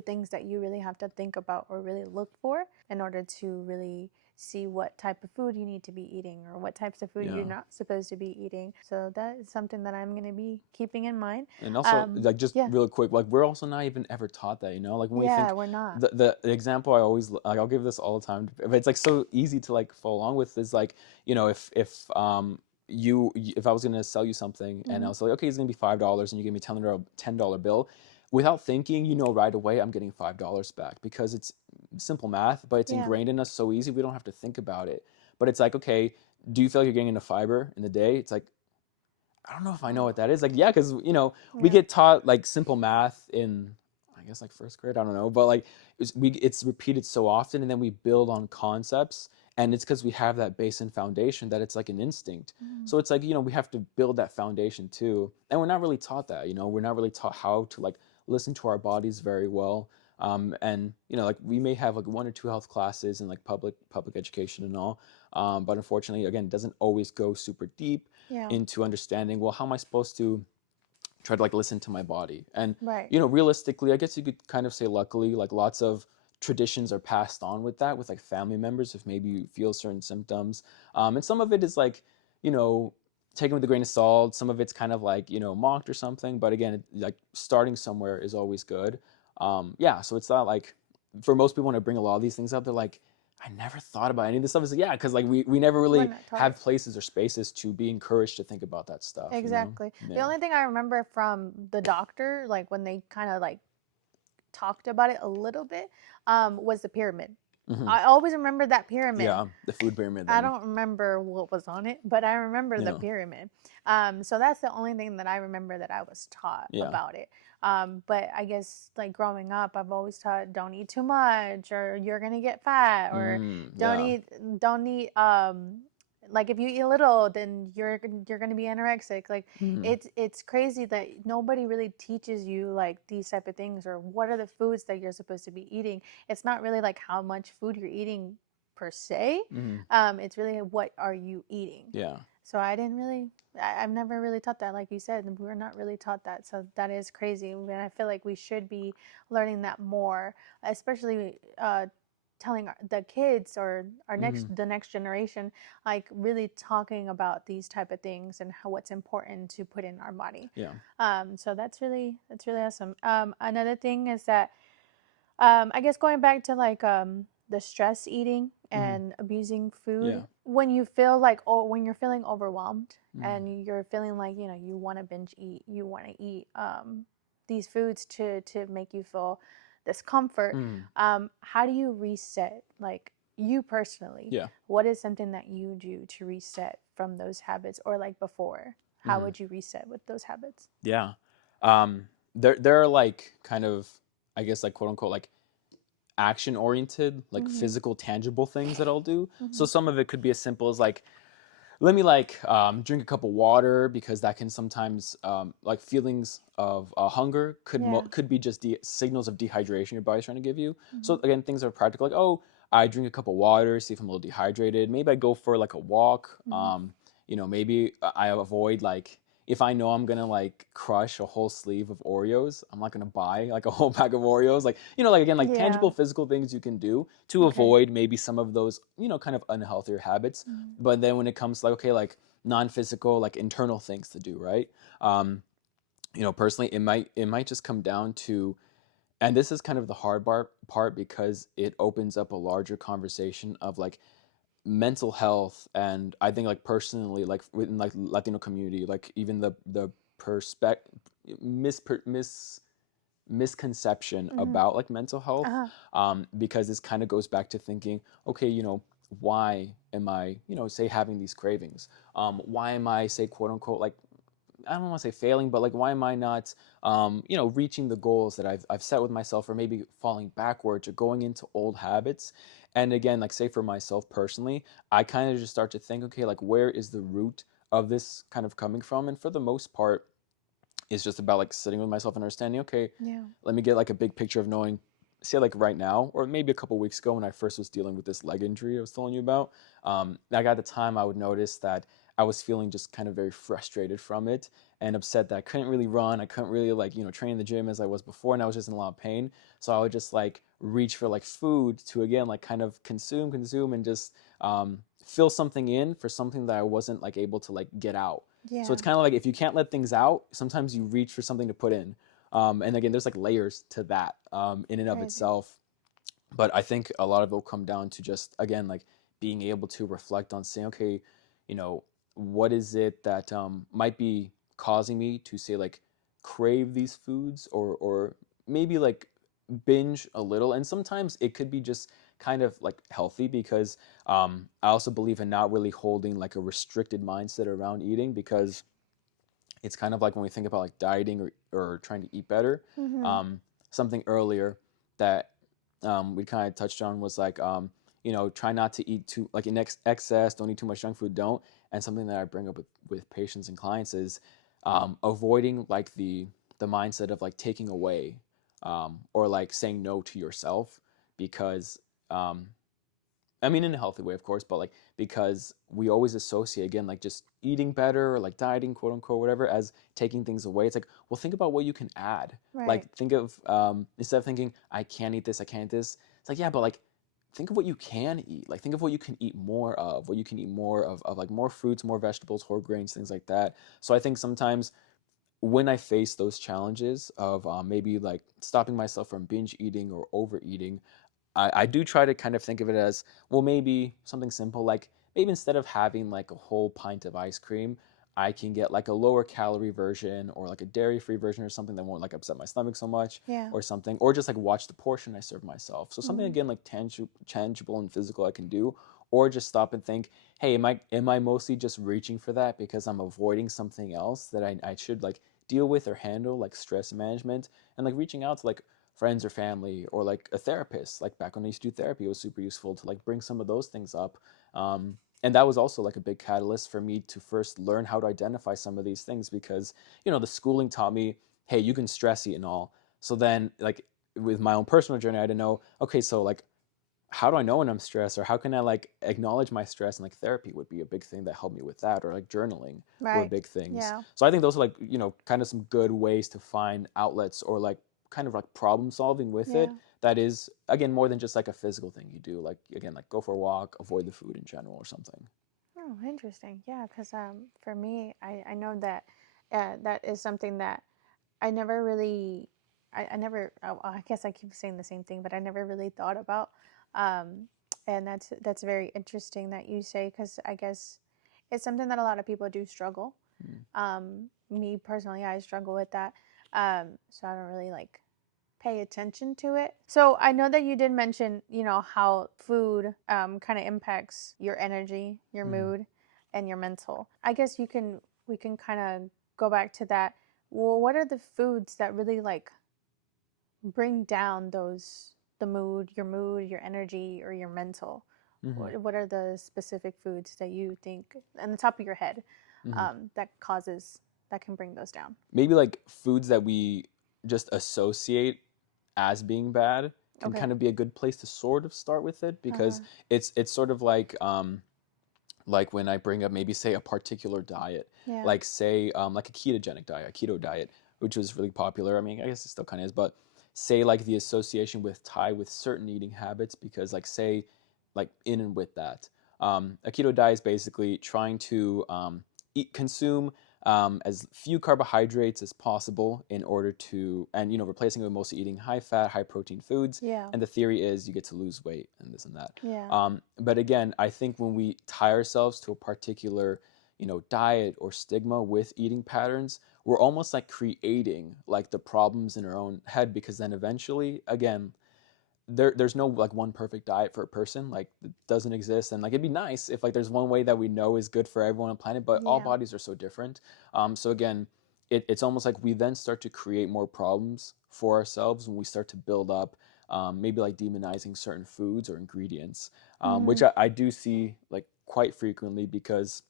things that you really have to think about or really look for in order to really see what type of food you need to be eating or what types of food you're Yeah. not supposed to be eating. So that is something that I'm going to be keeping in mind. And also, like, just Yeah. real quick, like, we're also not even ever taught that, like, when we Yeah, think, we're not. the example I always, like, I'll give this all the time, but it's, like, so easy to, like, follow along with is, like, if I was going to sell you something and I Mm-hmm. was like, okay, it's going to be $5 and you give me $10 bill, without thinking, right away, I'm getting $5 back because it's simple math, but it's Yeah. ingrained in us so easy, we don't have to think about it. But it's like, okay, do you feel like you're getting enough fiber in the day? It's like, I don't know if I know what that is. Like, yeah, because we Yeah. get taught like simple math in, I guess, like first grade. I don't know, but like it's repeated so often, and then we build on concepts, and it's because we have that base and foundation that it's like an instinct. Mm-hmm. So it's like we have to build that foundation too, and we're not really taught that. We're not really taught how to like listen to our bodies very well. And like we may have like 1 or 2 health classes in like public education and all, but unfortunately, again, it doesn't always go super deep Yeah. into understanding, well, how am I supposed to try to like listen to my body? And Right. realistically, I guess you could kind of say luckily, like lots of traditions are passed on with that, with like family members, if maybe you feel certain symptoms. And some of it is like, you know, taken with a grain of salt. Some of it's kind of like, you know, mocked or something. But again, like starting somewhere is always good. Yeah, so it's not like, for most people when I bring a lot of these things up, they're like, I never thought about any of this stuff. It's like, yeah, because like we never We're really not taught have it. places or spaces to be encouraged to think about that stuff, you know? Exactly. The Yeah. only thing I remember from the doctor, like when they kind of like talked about it a little bit, was the pyramid. Hmm. I always remember that pyramid. Yeah, the food pyramid I thing. don't remember what was on it, but I remember the Yeah. pyramid. So that's the only thing that I remember that I was taught Yeah. about it. But I guess like growing up, I've always taught don't eat too much, or you're gonna get fat, or don't Yeah. eat don't eat like if you eat a little, then you're gonna be anorexic. Like Hmm. it's crazy that nobody really teaches you like these type of things, or what are the foods that you're supposed to be eating. It's not really like how much food you're eating per se. Hmm. It's really what are you eating. Yeah. So I've never really taught that, like you said. We're not really taught that, so that is crazy. And I feel like we should be learning that more, especially telling the kids or Hmm. the next generation, like really talking about these type of things and how what's important to put in our body. Yeah. So that's really awesome. Another thing is that I guess going back to like the stress eating Hmm. and abusing food, Yeah. when you feel like, oh, when you're feeling overwhelmed Hmm. and you're feeling like, you know, you want to binge eat, you want to eat these foods to make you feel discomfort. Hmm. How do you reset? Like you personally, Yeah. what is something that you do to reset from those habits, or like before? How Hmm. would you reset with those habits? Yeah. There are like kind of, I guess, like quote unquote like action oriented, like Mm-hmm. physical tangible things that I'll do. So Mm-hmm. some of it could be as simple as like, let me like drink a cup of water, because that can sometimes like feelings of hunger Yeah. could be just signals of dehydration your body's trying to give you. Mm-hmm. So again, things are practical, like, oh, I drink a cup of water, see if I'm a little dehydrated. Maybe I go for like a walk. Mm-hmm. You know, maybe I avoid like, if I know I'm gonna like crush a whole sleeve of Oreos, I'm not gonna buy like a whole pack of Oreos. Like, you know, like again, like Yeah. tangible physical things you can do to Okay. avoid maybe some of those, you know, kind of unhealthier habits. Mm-hmm. But then when it comes to like, okay, like non-physical, like internal things to do, right? You know, personally, it might just come down to, and this is kind of the hard part, because it opens up a larger conversation of like mental health. And I think like personally, like within like Latino community, like even the perspective mis, mis misconception Mm-hmm. about like mental health, Uh-huh. because this kind of goes back to thinking, okay, you know, why am I, you know, say having these cravings? Why am I, say, quote unquote, like, I don't want to say failing, but like, why am I not, you know, reaching the goals that I've set with myself, or maybe falling backwards or going into old habits? And again, like, say for myself personally, I kind of just start to think, okay, like, where is the root of this kind of coming from? And for the most part, it's just about like sitting with myself and understanding, okay, Yeah. let me get like a big picture of knowing, say like right now, or maybe a couple weeks ago when I first was dealing with this leg injury I was telling you about. Like at the time I would notice that I was feeling just kind of very frustrated from it, and upset that I couldn't really run. I couldn't really like, you know, train in the gym as I was before, and I was just in a lot of pain. So I would just like reach for like food to again like kind of consume and just fill something in for something that I wasn't like able to like get out. So Yeah. it's kind of like, if you can't let things out, sometimes you reach for something to put in. And again, there's like layers to that in and of Crazy. itself. But I think a lot of it will come down to just, again, like being able to reflect on saying, okay, you know, what is it that might be causing me to say like crave these foods, or maybe like binge a little. And sometimes it could be just kind of like healthy, because I also believe in not really holding like a restricted mindset around eating, because it's kind of like when we think about like dieting, or trying to eat better. Mm-hmm. Um, Something earlier that we kind of touched on was like, you know, try not to eat too like in excess. Don't eat too much junk food. Don't. And something that I bring up with patients and clients is avoiding like the mindset of like taking away, or like saying no to yourself, because um, I mean, in a healthy way, of course, but like because we always associate again, like just eating better or like dieting, quote unquote, whatever, as taking things away. It's like, well, think about what you can add. Right. Like, think of instead of thinking I can't eat this, I can't eat this. It's like, yeah, but like think of what you can eat. Like, think of what you can eat more of. What you can eat more of like more fruits, more vegetables, whole grains, things like that. So I think sometimes when I face those challenges of maybe like stopping myself from binge eating or overeating, I do try to kind of think of it as, well, maybe something simple, like maybe instead of having like a whole pint of ice cream, I can get like a lower calorie version or like a dairy free version or something that won't like upset my stomach so much Yeah. or something, or just like watch the portion I serve myself. So something Mm. again like tangible and physical I can do, or just stop and think, hey, am I mostly just reaching for that because I'm avoiding something else that I should like deal with or handle, like stress management, and like reaching out to like friends or family or like a therapist. Like back when I used to do therapy, it was super useful to like bring some of those things up. And that was also like a big catalyst for me to first learn how to identify some of these things because, the schooling taught me, hey, you can stress eat and all. So then like with my own personal journey, I had to know, okay, so like how do I know when I'm stressed, or how can I like acknowledge my stress? And like therapy would be a big thing that helped me with that, or like journaling were Right. big things. Yeah. So I think those are like, kind of some good ways to find outlets or like kind of like problem solving with Yeah. it. That is again more than just like a physical thing you do. Like again, like go for a walk, avoid the food in general or something. Oh, interesting. Yeah, because for me, I know that that is something that I never really, I never, I guess I keep saying the same thing, but I never really thought about. Um, and that's very interesting that you say, because I guess it's something that a lot of people do struggle. Mm. Me personally, I struggle with that. So I don't really like pay attention to it. So I know that you did mention, how food kind of impacts your energy, your Mm. mood, and your mental. I guess we can kind of go back to that. Well, what are the foods that really like bring down the mood, your energy, or your mental? Mm-hmm. What are the specific foods that you think, on the top of your head, Mm-hmm. that can bring those down? Maybe like foods that we just associate as being bad can Okay. kind of be a good place to sort of start with it Uh huh. because it's sort of like when I bring up maybe say a particular diet, Yeah. like say like a ketogenic diet, a keto diet, which was really popular. I mean, I guess it still kind of is, but say like the association with tied with certain eating habits because like say like in and with that, a keto diet is basically trying to consume as few carbohydrates as possible in order to, and replacing it with mostly eating high fat, high protein foods. Yeah. And the theory is you get to lose weight and this and that. Yeah. But again, I think when we tie ourselves to a particular, diet or stigma with eating patterns, we're almost like creating like the problems in our own head because then eventually, again, there's no like one perfect diet for a person. Like it doesn't exist, and like it'd be nice if like there's one way that we know is good for everyone on the planet, but all Yeah. bodies are so different. So again, it's almost like we then start to create more problems for ourselves when we start to build up maybe like demonizing certain foods or ingredients, which Mm. I do see like quite frequently because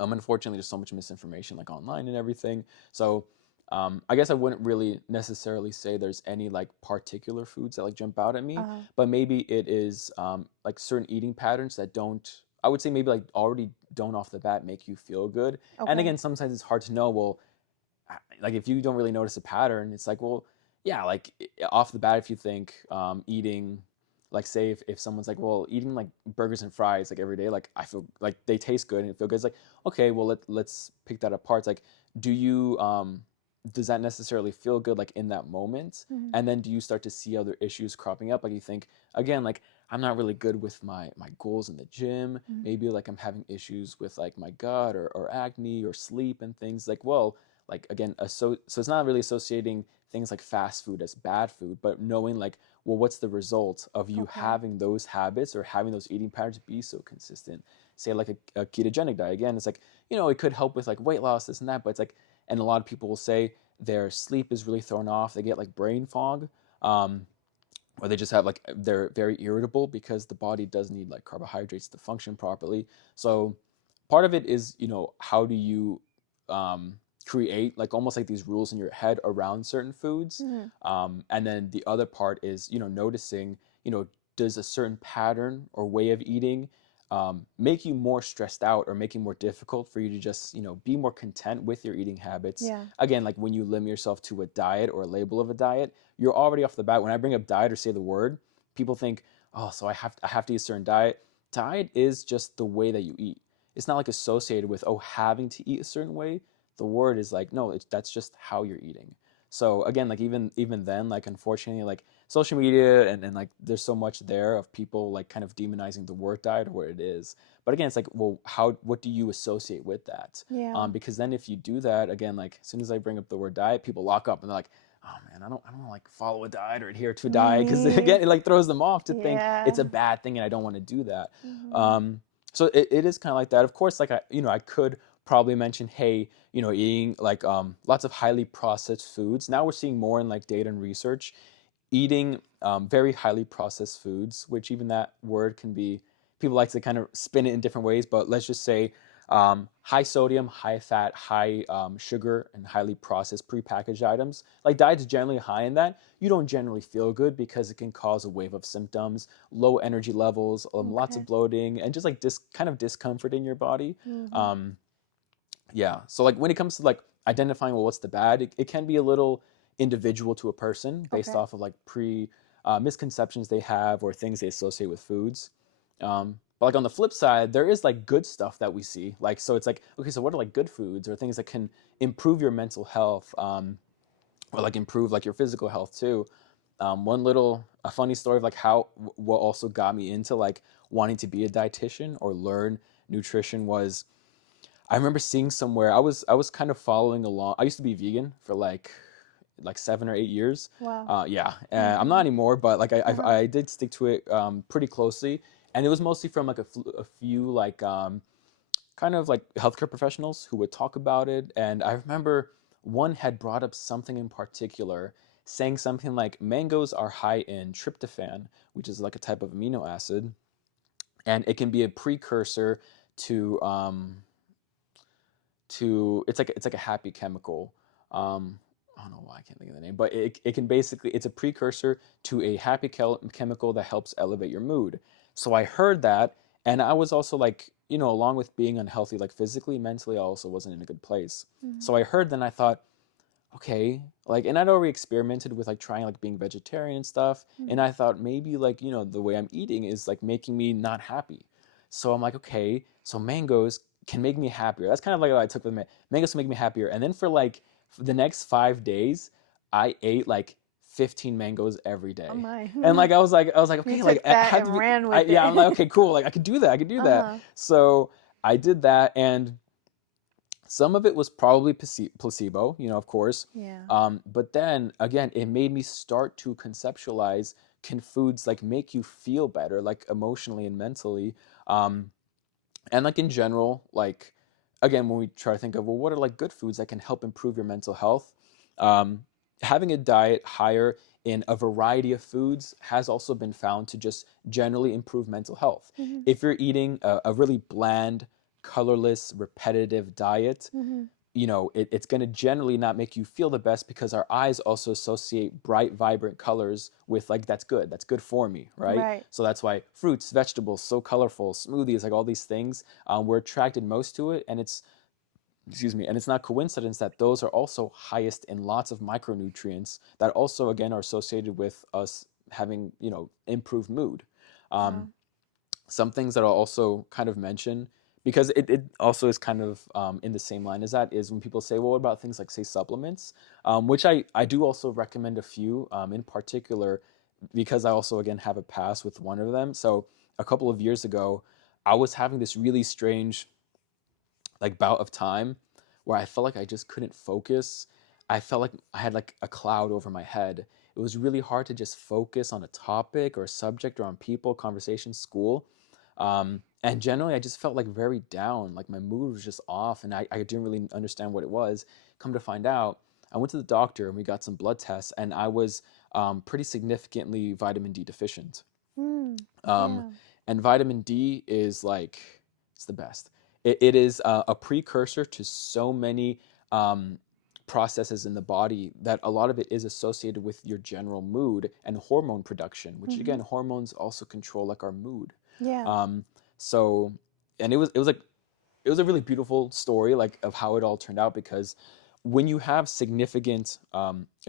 unfortunately there's so much misinformation like online and everything. So I guess I wouldn't really necessarily say there's any like particular foods that like jump out at me, Uh-huh. but maybe it is like certain eating patterns that don't, I would say maybe like already don't off the bat make you feel good. And Okay. again, sometimes it's hard to know, well, like if you don't really notice a pattern, it's like, well, yeah, like off the bat, if you think eating, like say if someone's like, well, eating like burgers and fries like every day, like I feel like they taste good and it feel good. It's like, okay, well let's pick that apart. It's like, do you does that necessarily feel good like in that moment? Mm-hmm. And then do you start to see other issues cropping up? Like you think again, like I'm not really good with my goals in the gym. Mm-hmm. Maybe like I'm having issues with like my gut or acne or sleep and things like, well, like again so it's not really associating things like fast food as bad food, but knowing like, well, what's the result of you Okay. having those habits or having those eating patterns be so consistent? Say like a ketogenic diet, again, it's like, it could help with like weight loss, this and that, but it's like, and a lot of people will say their sleep is really thrown off, they get like brain fog, or they just have like they're very irritable because the body does need like carbohydrates to function properly. So part of it is, how do you um, create like almost like these rules in your head around certain foods, Mm-hmm. and then the other part is, noticing, does a certain pattern or way of eating make you more stressed out or make it more difficult for you to just, be more content with your eating habits? Yeah. Again, like when you limit yourself to a diet or a label of a diet, you're already off the bat. When I bring up diet or say the word, people think, oh, so I have to eat a certain diet. Diet is just the way that you eat. It's not like associated with, oh, having to eat a certain way. The word is like, no, that's just how you're eating. So again, like even then, like unfortunately, like social media and like there's so much there of people like kind of demonizing the word diet or what it is. But again, it's like, well, what do you associate with that? Yeah. Because then if you do that, again, like as soon as I bring up the word diet, people lock up and they're like, oh man, I don't like follow a diet or adhere to a diet, because Me. again, it like throws them off to think Yeah. it's a bad thing and I don't want to do that. Mhm. So it is kind of like that. Of course, like I could probably mention, hey, eating like lots of highly processed foods. Now we're seeing more in like data and research, eating very highly processed foods, which even that word can be, people like to kind of spin it in different ways, but let's just say high sodium, high fat, high sugar, and highly processed prepackaged items. Like diets generally high in that, you don't generally feel good because it can cause a wave of symptoms, low energy levels, lots Okay. of bloating, and just like kind of discomfort in your body. Mhm. Um, yeah. So like when it comes to like identifying, well, what's the bad, it can be a little individual to a person based Okay. off of like misconceptions they have or things they associate with foods. But like on the flip side, there is like good stuff that we see. Like, so it's like, okay, so what are like good foods or things that can improve your mental health, or like improve like your physical health too. A funny story of like how what also got me into like wanting to be a dietitian or learn nutrition was, I remember seeing somewhere, I was kind of following along. I used to be vegan for like 7 or 8 years. Wow. Yeah, I'm not Mhm. anymore, but like Uh-huh. I did stick to it pretty closely, and it was mostly from like a few like kind of like healthcare professionals who would talk about it. And I remember one had brought up something in particular, saying something like mangoes are high in tryptophan, which is like a type of amino acid, and it can be a precursor to it's like a happy chemical. I don't know why I can't think of the name, but it can basically, it's a precursor to a happy chemical that helps elevate your mood. So I heard that, and I was also like, along with being unhealthy, like physically, mentally, I also wasn't in a good place. Mhm. So I heard, then I thought, okay, like, and I'd already experimented with like trying like being vegetarian and stuff, and Mhm. I thought maybe like the way I'm eating is like making me not happy. So I'm like, okay, so mangoes can make me happier. That's kind of like what I took with me. Mangoes can make me happier, and then for the next 5 days, I ate like 15 mangoes every Oh day. my. And like I was like, You okay, like took I that have to and be, ran with yeah, I'm it. like, okay, cool, like I could do that. Uh-huh. So I did that, and some of it was probably placebo, of course. Yeah. But then again, it made me start to conceptualize, can foods like make you feel better, like emotionally and mentally? Um, and like in general, like again, when we try to think of, well, what are like good foods that can help improve your mental health? Um, Having a diet higher in a variety of foods has also been found to just generally improve mental health. Mhm. If you're eating a really bland, colorless, repetitive diet, Mhm. it's going to generally not make you feel the best, because our eyes also associate bright, vibrant colors with like, that's good for me, right? Right. So that's why fruits, vegetables, so colorful, smoothies, like all these things, we're attracted most to it. And it's not coincidence that those are also highest in lots of micronutrients that also again are associated with us having improved mood. Wow. um, some things that I'll also kind of mention, because it also is kind of in the same line as that, is when people say, well, what about things like, say, supplements, which I do also recommend a few in particular, because I also, again, have a past with one of them. So a couple of years ago, I was having this really strange like bout of time where I felt like I just couldn't focus. I felt like I had like a cloud over my head. It was really hard to just focus on a topic or a subject or on people, conversation, school. And generally, I just felt like very down. Like my mood was just off, and I didn't really understand what it was. Come to find out, I went to the doctor and we got some blood tests, and I was pretty significantly vitamin D deficient. Mm. Um, Yeah. and vitamin D is like, it's the best. It is a precursor to so many um, processes in the body that a lot of it is associated with your general mood and hormone production, which again, hormones also control like our mood. Yeah. So, and it was a really beautiful story, like of how it all turned out, because when you have significant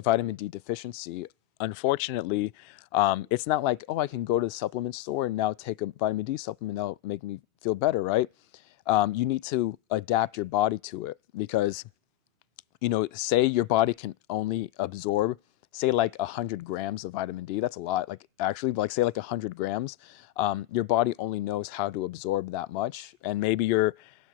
vitamin D deficiency, unfortunately, it's not like, oh, I can go to the supplement store and now take a vitamin D supplement that'll make me feel better, right? You need to adapt your body to it, because say your body can only absorb, say like 100 grams of vitamin D. That's a lot. Like actually, like say like 100 grams, your body only knows how to absorb that much, and maybe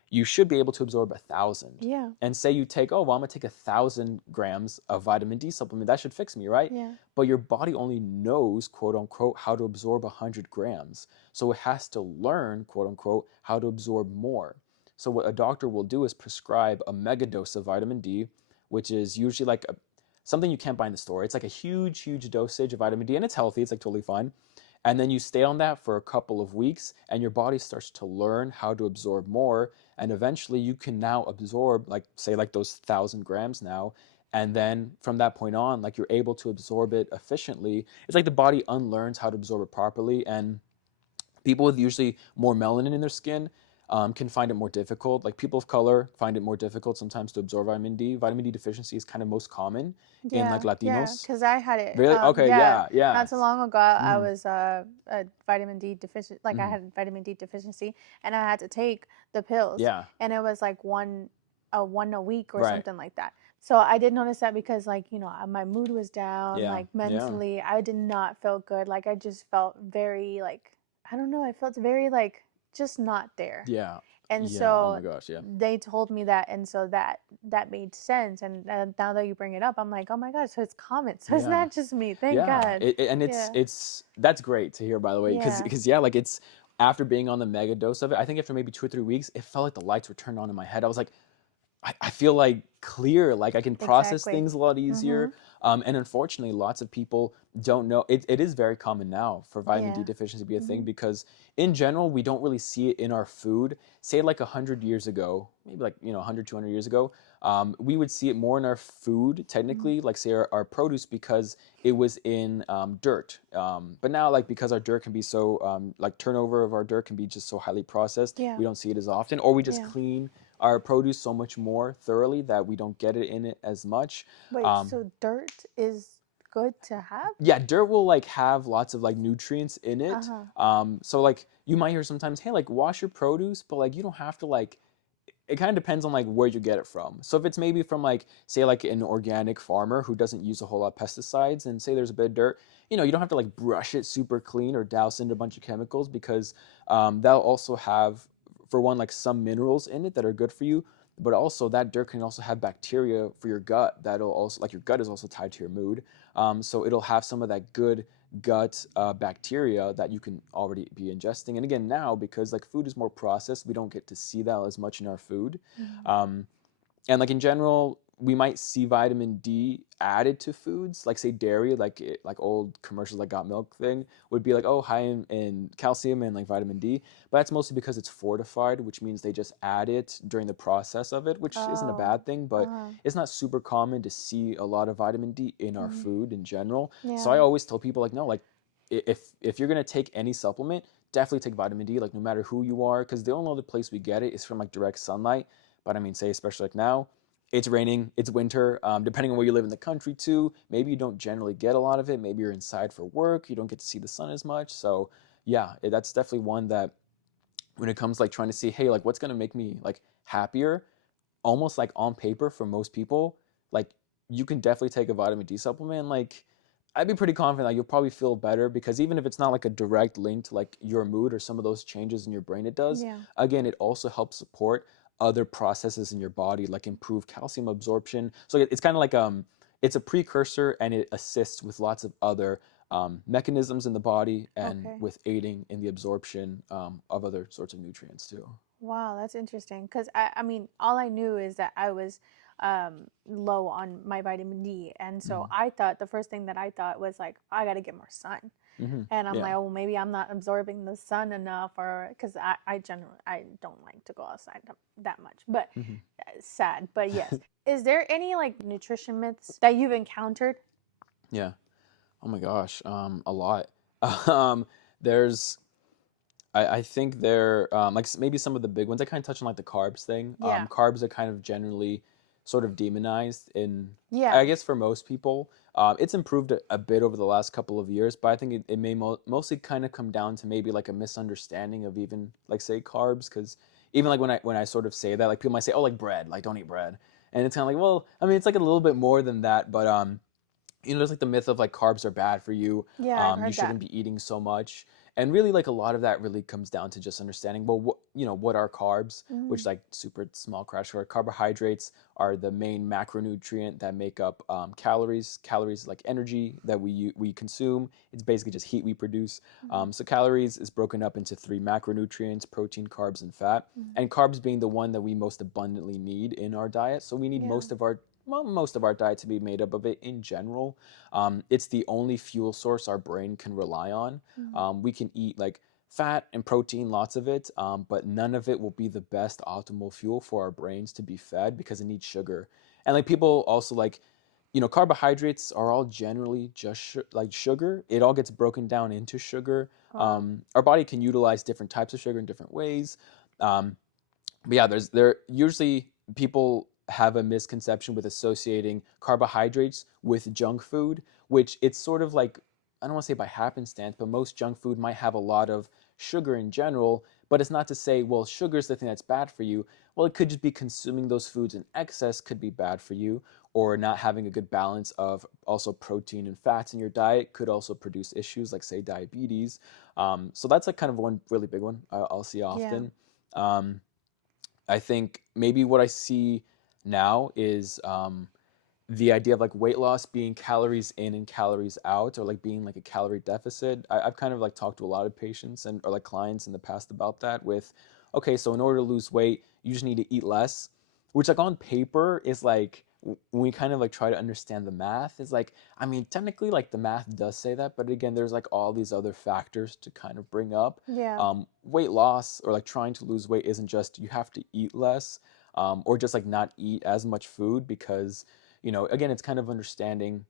you should be able to absorb 1,000. Yeah. And say you take, oh well, I'm gonna take 1,000 grams of vitamin D supplement. That should fix me, right? Yeah. But your body only knows, quote unquote, how to absorb 100 grams. So it has to learn, quote unquote, how to absorb more. So what a doctor will do is prescribe a mega dose of vitamin D, which is usually like something you can't buy in the store. It's like a huge, huge dosage of vitamin D, and it's healthy. It's like totally fine. And then you stay on that for a couple of weeks, and your body starts to learn how to absorb more. And eventually, you can now absorb, like say, like those 1,000 grams now. And then from that point on, like you're able to absorb it efficiently. It's like the body unlearns how to absorb it properly, and people with usually more melanin in their skin can find it more difficult. Like people of color find it more difficult sometimes to absorb vitamin D. Vitamin D deficiency is kind of most common in like Yeah, Latinos. because I had it. Really? Okay, yeah. Not so long ago, I Mm, was a vitamin D deficient. Like I mm, had vitamin D deficiency, and I had to take the pills, yeah, and it was like one a week or right. something like that. So I did notice that because like my mood was down, Yeah, like yeah, mentally, I did not feel good. Like I just felt very like I don't know. I felt very like just not there. yeah, And yeah. Oh my so gosh, yeah. they told me that, and so that made sense. And now that you bring it up, I'm like, oh my god, so it's common. So it's Yeah. not just me. Thank Yeah, God. and Yeah. it's that's great to hear, by the way, because Yeah. yeah, like it's after being on the mega dose of it, I think after maybe 2 or 3 weeks, it felt like the lights were turned on in my head. I was like, I feel like clear, like I can process Exactly. things a lot Mhm. easier. And unfortunately, lots of people don't know. It is very common now for vitamin D Yeah. deficiency to be a thing, Mhm. because in general, we don't really see it in our food. Say like 100 years ago, maybe like, 100, 200 years ago, we would see it more in our food, Mhm. technically, like say our produce, because it was in dirt. But now, like because our dirt can be so, like turnover of our dirt can be just so highly processed, Yeah. we don't see it as often, or we just Yeah. clean our produce so much more thoroughly that we don't get it in it as much. Wait, Um, so dirt is good to have? yeah, dirt will like have lots of like nutrients in it. Uh-huh. So like you might hear sometimes, hey, like wash your produce, but like you don't have to like. It kind of depends on like where you get it from. So if it's maybe from like say like an organic farmer who doesn't use a whole lot of pesticides, and say there's a bit of dirt, you don't have to like brush it super clean or douse into a bunch of chemicals, because that'll also have, for one, like some minerals in it that are good for you, but also that dirt can also have bacteria for your gut that'll also, like your gut is also tied to your mood, so it'll have some of that good gut bacteria that you can already be ingesting. And again, now because like food is more processed, we don't get to see that as much in our food. Mhm. um, and like in general, we might see vitamin D added to foods, like say dairy, like old commercials like Got Milk thing would be like, oh, high in calcium and like vitamin D. But that's mostly because it's fortified, which means they just add it during the process of it, which isn't a Oh. bad thing, but Uh-huh. it's not super common to see a lot of vitamin D in our Mhm. food in general. So I Yeah. always tell people like, no, like if you're gonna take any supplement, definitely take vitamin D, like no matter who you are, because the only other place we get it is from like direct sunlight. But I mean, say especially like now, it's raining, it's winter. Depending on where you live in the country too, maybe you don't generally get a lot of it. Maybe you're inside for work, you don't get to see the sun as much. So yeah, that's definitely one that when it comes like trying to see, hey, like what's gonna make me like happier, almost like on paper for most people, like you can definitely take a vitamin D supplement. Like I'd be pretty confident that you'll probably feel better, because even if it's not like a direct link to like your mood or some of those changes in your brain it does, Yeah. again, it also helps support other processes in your body, like improve calcium absorption. So it's kind of like it's a precursor, and it assists with lots of other mechanisms in the body, and Okay. with aiding in the absorption of other sorts of nutrients too. Wow, that's interesting. Because I mean, all I knew is that I was low on my vitamin D. And so Mm. I thought the first thing that I thought was like, I got to get more sun. And I'm Yeah. like, oh, maybe I'm not absorbing the sun enough, or because I generally I don't like to go outside that much, but it's sad. But yes, is there any like nutrition myths that you've encountered? Yeah. Oh my gosh. A lot. Um, there's I think they're like maybe some of the big ones. I kind of touched on like the carbs thing. Yeah, Carbs are kind of generally sort of demonized in, yeah, I guess, for most people. It's improved a bit over the last couple of years, but I think it may mostly kind of come down to maybe like a misunderstanding of even like say carbs, because even like when I sort of say that, like people might say, oh, like bread, like don't eat bread, and it's kind of like, well, I mean, it's like a little bit more than that, but there's like the myth of like carbs are bad for you. yeah. I've You heard that. shouldn't be eating so much. And really, like a lot of that really comes down to just understanding, well, what are carbs, Mm-hmm. which like super small crash course. Carbohydrates are the main macronutrient that make up calories. Calories is like energy that we consume. It's basically just heat we produce. Mm-hmm. So calories is broken up into three macronutrients: protein, carbs, and fat. Mm-hmm. And carbs being the one that we most abundantly need in our diet. So we need Yeah. most of our diet to be made up of it in general. It's the only fuel source our brain can rely on. Mm-hmm. We can eat like fat and protein, lots of it, but none of it will be the best optimal fuel for our brains to be fed because it needs sugar. And like people also like, carbohydrates are all generally just like sugar. It all gets broken down into sugar. Wow. Our body can utilize different types of sugar in different ways. Um, but yeah, there usually people have a misconception with associating carbohydrates with junk food, which it's sort of like, I don't want to say by happenstance, but most junk food might have a lot of sugar in general. But it's not to say, well, sugar is the thing that's bad for you. Well, it could just be consuming those foods in excess could be bad for you, or not having a good balance of also protein and fats in your diet could also produce issues like, say, diabetes. So that's like kind of one really big one I'll see Yeah. often. Um, I think maybe what I see now is the idea of like weight loss being calories in and calories out, or like being like a calorie deficit. I've kind of like talked to a lot of patients and or like clients in the past about that with, okay, so in order to lose weight, you just need to eat less, which like on paper is like, when we kind of like try to understand the math, is like, I mean, technically like the math does say that, but again, there's like all these other factors to kind of bring up. Yeah. Weight loss or like trying to lose weight isn't just you have to eat less, or just like not eat as much food, because again, it's kind of understanding,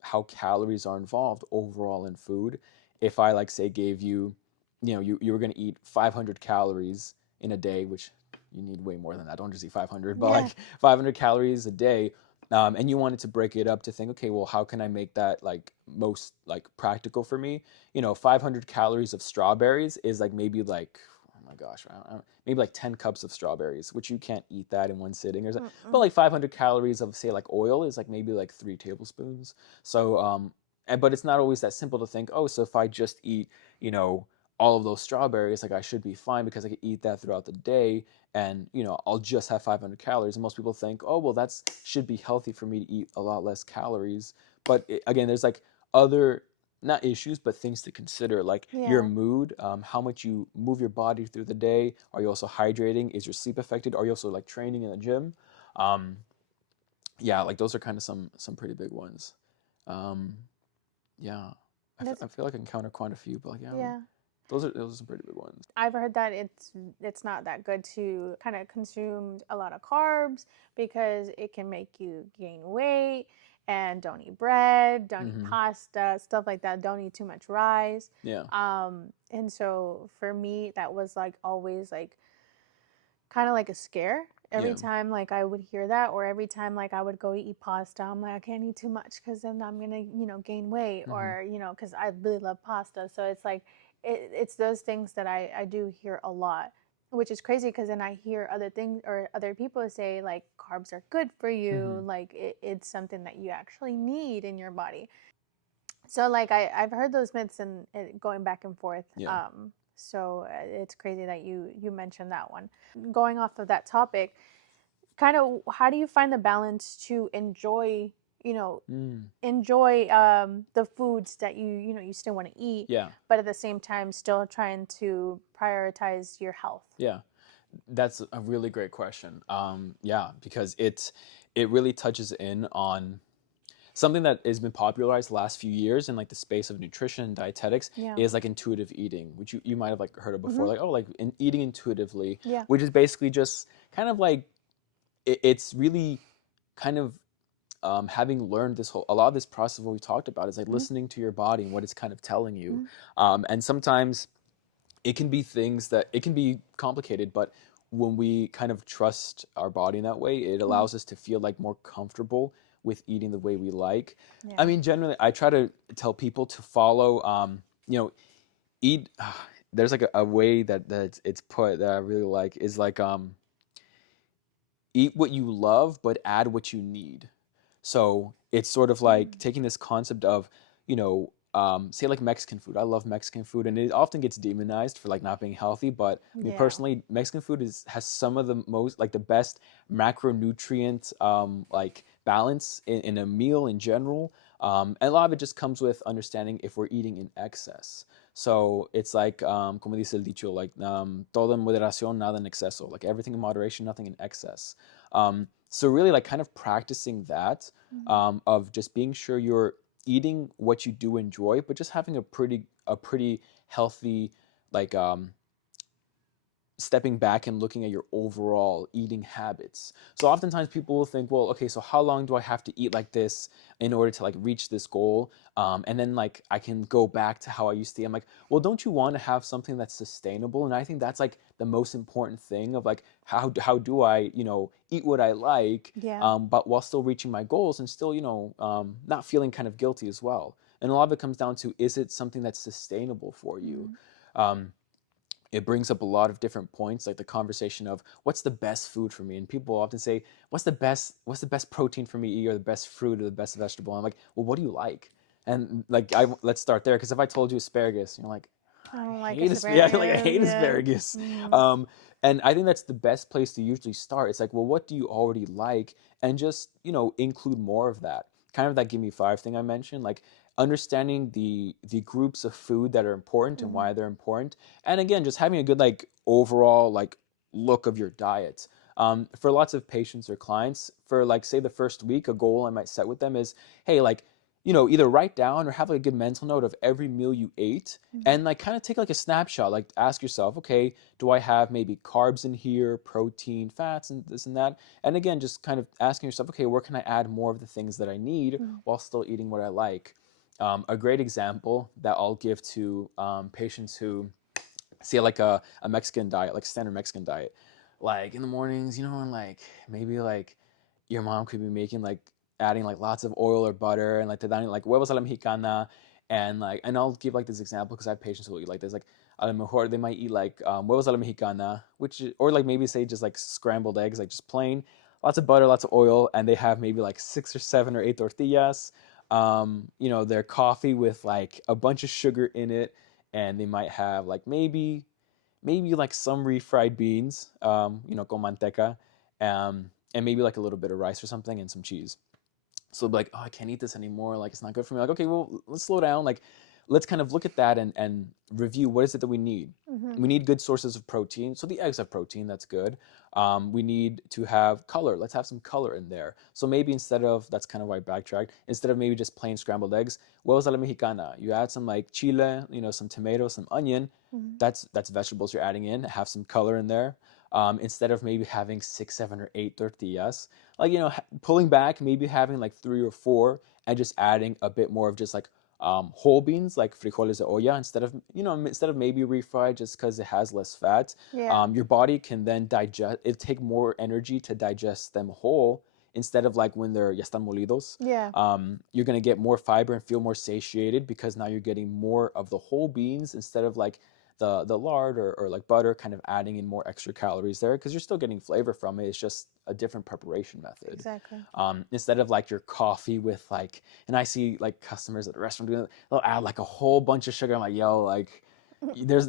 how calories are involved overall in food. If I like say gave you, you were going to eat 500 calories in a day, which you need way more than that. Don't just eat 500, but Yeah. like 500 calories a day. And you wanted to break it up to think, okay, well, how can I make that like most like practical for me? 500 calories of strawberries is like maybe like, oh my gosh, maybe like 10 cups of strawberries, which you can't eat that in one sitting or something. But Mm-mm. like 500 calories of say like oil is like maybe like 3 tablespoons. So, but it's not always that simple to think, oh, so if I just eat, you know, all of those strawberries, like I should be fine because I could eat that throughout the day, and I'll just have 500 calories. And most people think, oh, well, that's should be healthy for me to eat a lot less calories. But again, there's like other, not issues, but things to consider, like your Yeah. mood, how much you move your body through the day. Are you also hydrating? Is your sleep affected? Are you also like training in the gym? Um, yeah, like those are kind of some pretty big ones. Um, yeah, That's I feel like I can counter quite a few, but like, yeah, yeah. those are some pretty big ones. I've heard that it's not that good to kind of consume a lot of carbs because it can make you gain weight, and don't eat bread, don't eat Hmm. pasta, stuff like that. Don't eat too much rice. Yeah. And so for me that was like always like kind of like a scare every Yeah. time like I would hear that, or every time like I would go to eat pasta. I'm like, I can't eat too much because then I'm gonna gain weight, Hmm. or because I really love pasta. So it's like it's those things that I do hear a lot, which is crazy because then I hear other things or other people say like carbs are good for you, Hmm. like it's something that you actually need in your body. So like I've heard those myths and going back and forth. Yeah. So it's crazy that you mentioned that one. Going off of that topic, kind of how do you find the balance to enjoy, you know, Mm. enjoy the foods that you still want to eat, Yeah. but at the same time still trying to prioritize your health? Yeah. That's a really great question. Yeah, because it really touches in on. something that has been popularized the last few years in like the space of nutrition and dietetics Yeah. is like intuitive eating, which you might have like heard of before, Mm-hmm. like, oh, like eating intuitively, Yeah. which is basically just kind of like it's really kind of having learned a lot of this process of what we talked about is like listening to your body and what it's kind of telling you. And sometimes it can be things that it can be complicated, but when we kind of trust our body in that way, it allows us to feel like more comfortable with eating the way we like. Yeah. I mean, generally, I try to tell people to follow, eat. There's like a way that it's put that I really like is like eat what you love, but add what you need. So it's sort of like taking this concept of, say like Mexican food. I love Mexican food, and it often gets demonized for like not being healthy. But I mean, Yeah. personally, Mexican food has some of the most like the best macronutrient like balance in a meal in general. And a lot of it just comes with understanding if we're eating in excess. So it's like, como dice el dicho, like todo en moderación, nada en exceso. Like everything in moderation, nothing in excess. So really like kind of practicing that of just being sure you're eating what you do enjoy, but just having a pretty healthy like stepping back and looking at your overall eating habits. So oftentimes people will think, well, okay, so how long do I have to eat like this in order to like reach this goal? And then like I can go back to how I used to eat. I'm like, well, don't you want to have something that's sustainable? And I think that's like the most important thing of like how do I eat what I like, Yeah. but while still reaching my goals and still not feeling kind of guilty as well. And a lot of it comes down to, is it something that's sustainable for you? It brings up a lot of different points, like the conversation of what's the best food for me. And people often say, what's the best protein for me to eat, or the best fruit, or the best vegetable? And I'm like, well, what do you like? And like, let's start there, because if I told you asparagus, you're like, I don't like yeah, like I asparagus. hate Yeah. asparagus. And I think that's the best place to usually start. It's like, well, what do you already like? And just, include more of that. Kind of that give me five thing I mentioned, like understanding the groups of food that are important and why they're important. And again, just having a good like overall like look of your diet. For lots of patients or clients, for like say the first week, a goal I might set with them is, hey, like, either write down or have like a good mental note of every meal you ate, and like kind of take like a snapshot, like ask yourself, okay, do I have maybe carbs in here, protein, fats, and this and that? And again, just kind of asking yourself, okay, where can I add more of the things that I need while still eating what I like? A great example that I'll give to patients who see like a Mexican diet, like standard Mexican diet, like in the mornings, and like maybe like your mom could be making like adding like lots of oil or butter, and like te dan like huevos a la mexicana, and I'll give like this example because I have patients who will eat like this, like a lo mejor they might eat like huevos a la mexicana, or like maybe say just like scrambled eggs, like just plain, lots of butter, lots of oil, and they have maybe like 6 or 7 or 8 tortillas, their coffee with like a bunch of sugar in it, and they might have like maybe like some refried beans, con manteca, and maybe like a little bit of rice or something and some cheese. So like, oh, I can't eat this anymore. Like, it's not good for me. Like, okay, well, let's slow down. Like, let's kind of look at that and review what is it that we need. We need good sources of protein. So the eggs have protein. That's good. We need to have color. Let's have some color in there. So maybe instead of, that's kind of why I backtracked, instead of maybe just plain scrambled eggs, huevos a la mexicana. You add some like chile, some tomato, some onion. That's vegetables you're adding in. Have some color in there. Instead of maybe having 6, 7, or 8 tortillas, like pulling back, maybe having like 3 or 4, and just adding a bit more of just like whole beans, like frijoles de olla, instead of maybe refried, just because it has less fat. Yeah. Your body can then digest it, take more energy to digest them whole, instead of like when they're ya están molidos. Yeah. You're going to get more fiber and feel more satiated, because now you're getting more of the whole beans instead of like the lard or like butter, kind of adding in more extra calories there, because you're still getting flavor from it. It's just a different preparation method. Exactly. Instead of like your coffee with like, and I see like customers at the restaurant doing it, they'll add like a whole bunch of sugar. I'm like, yo, like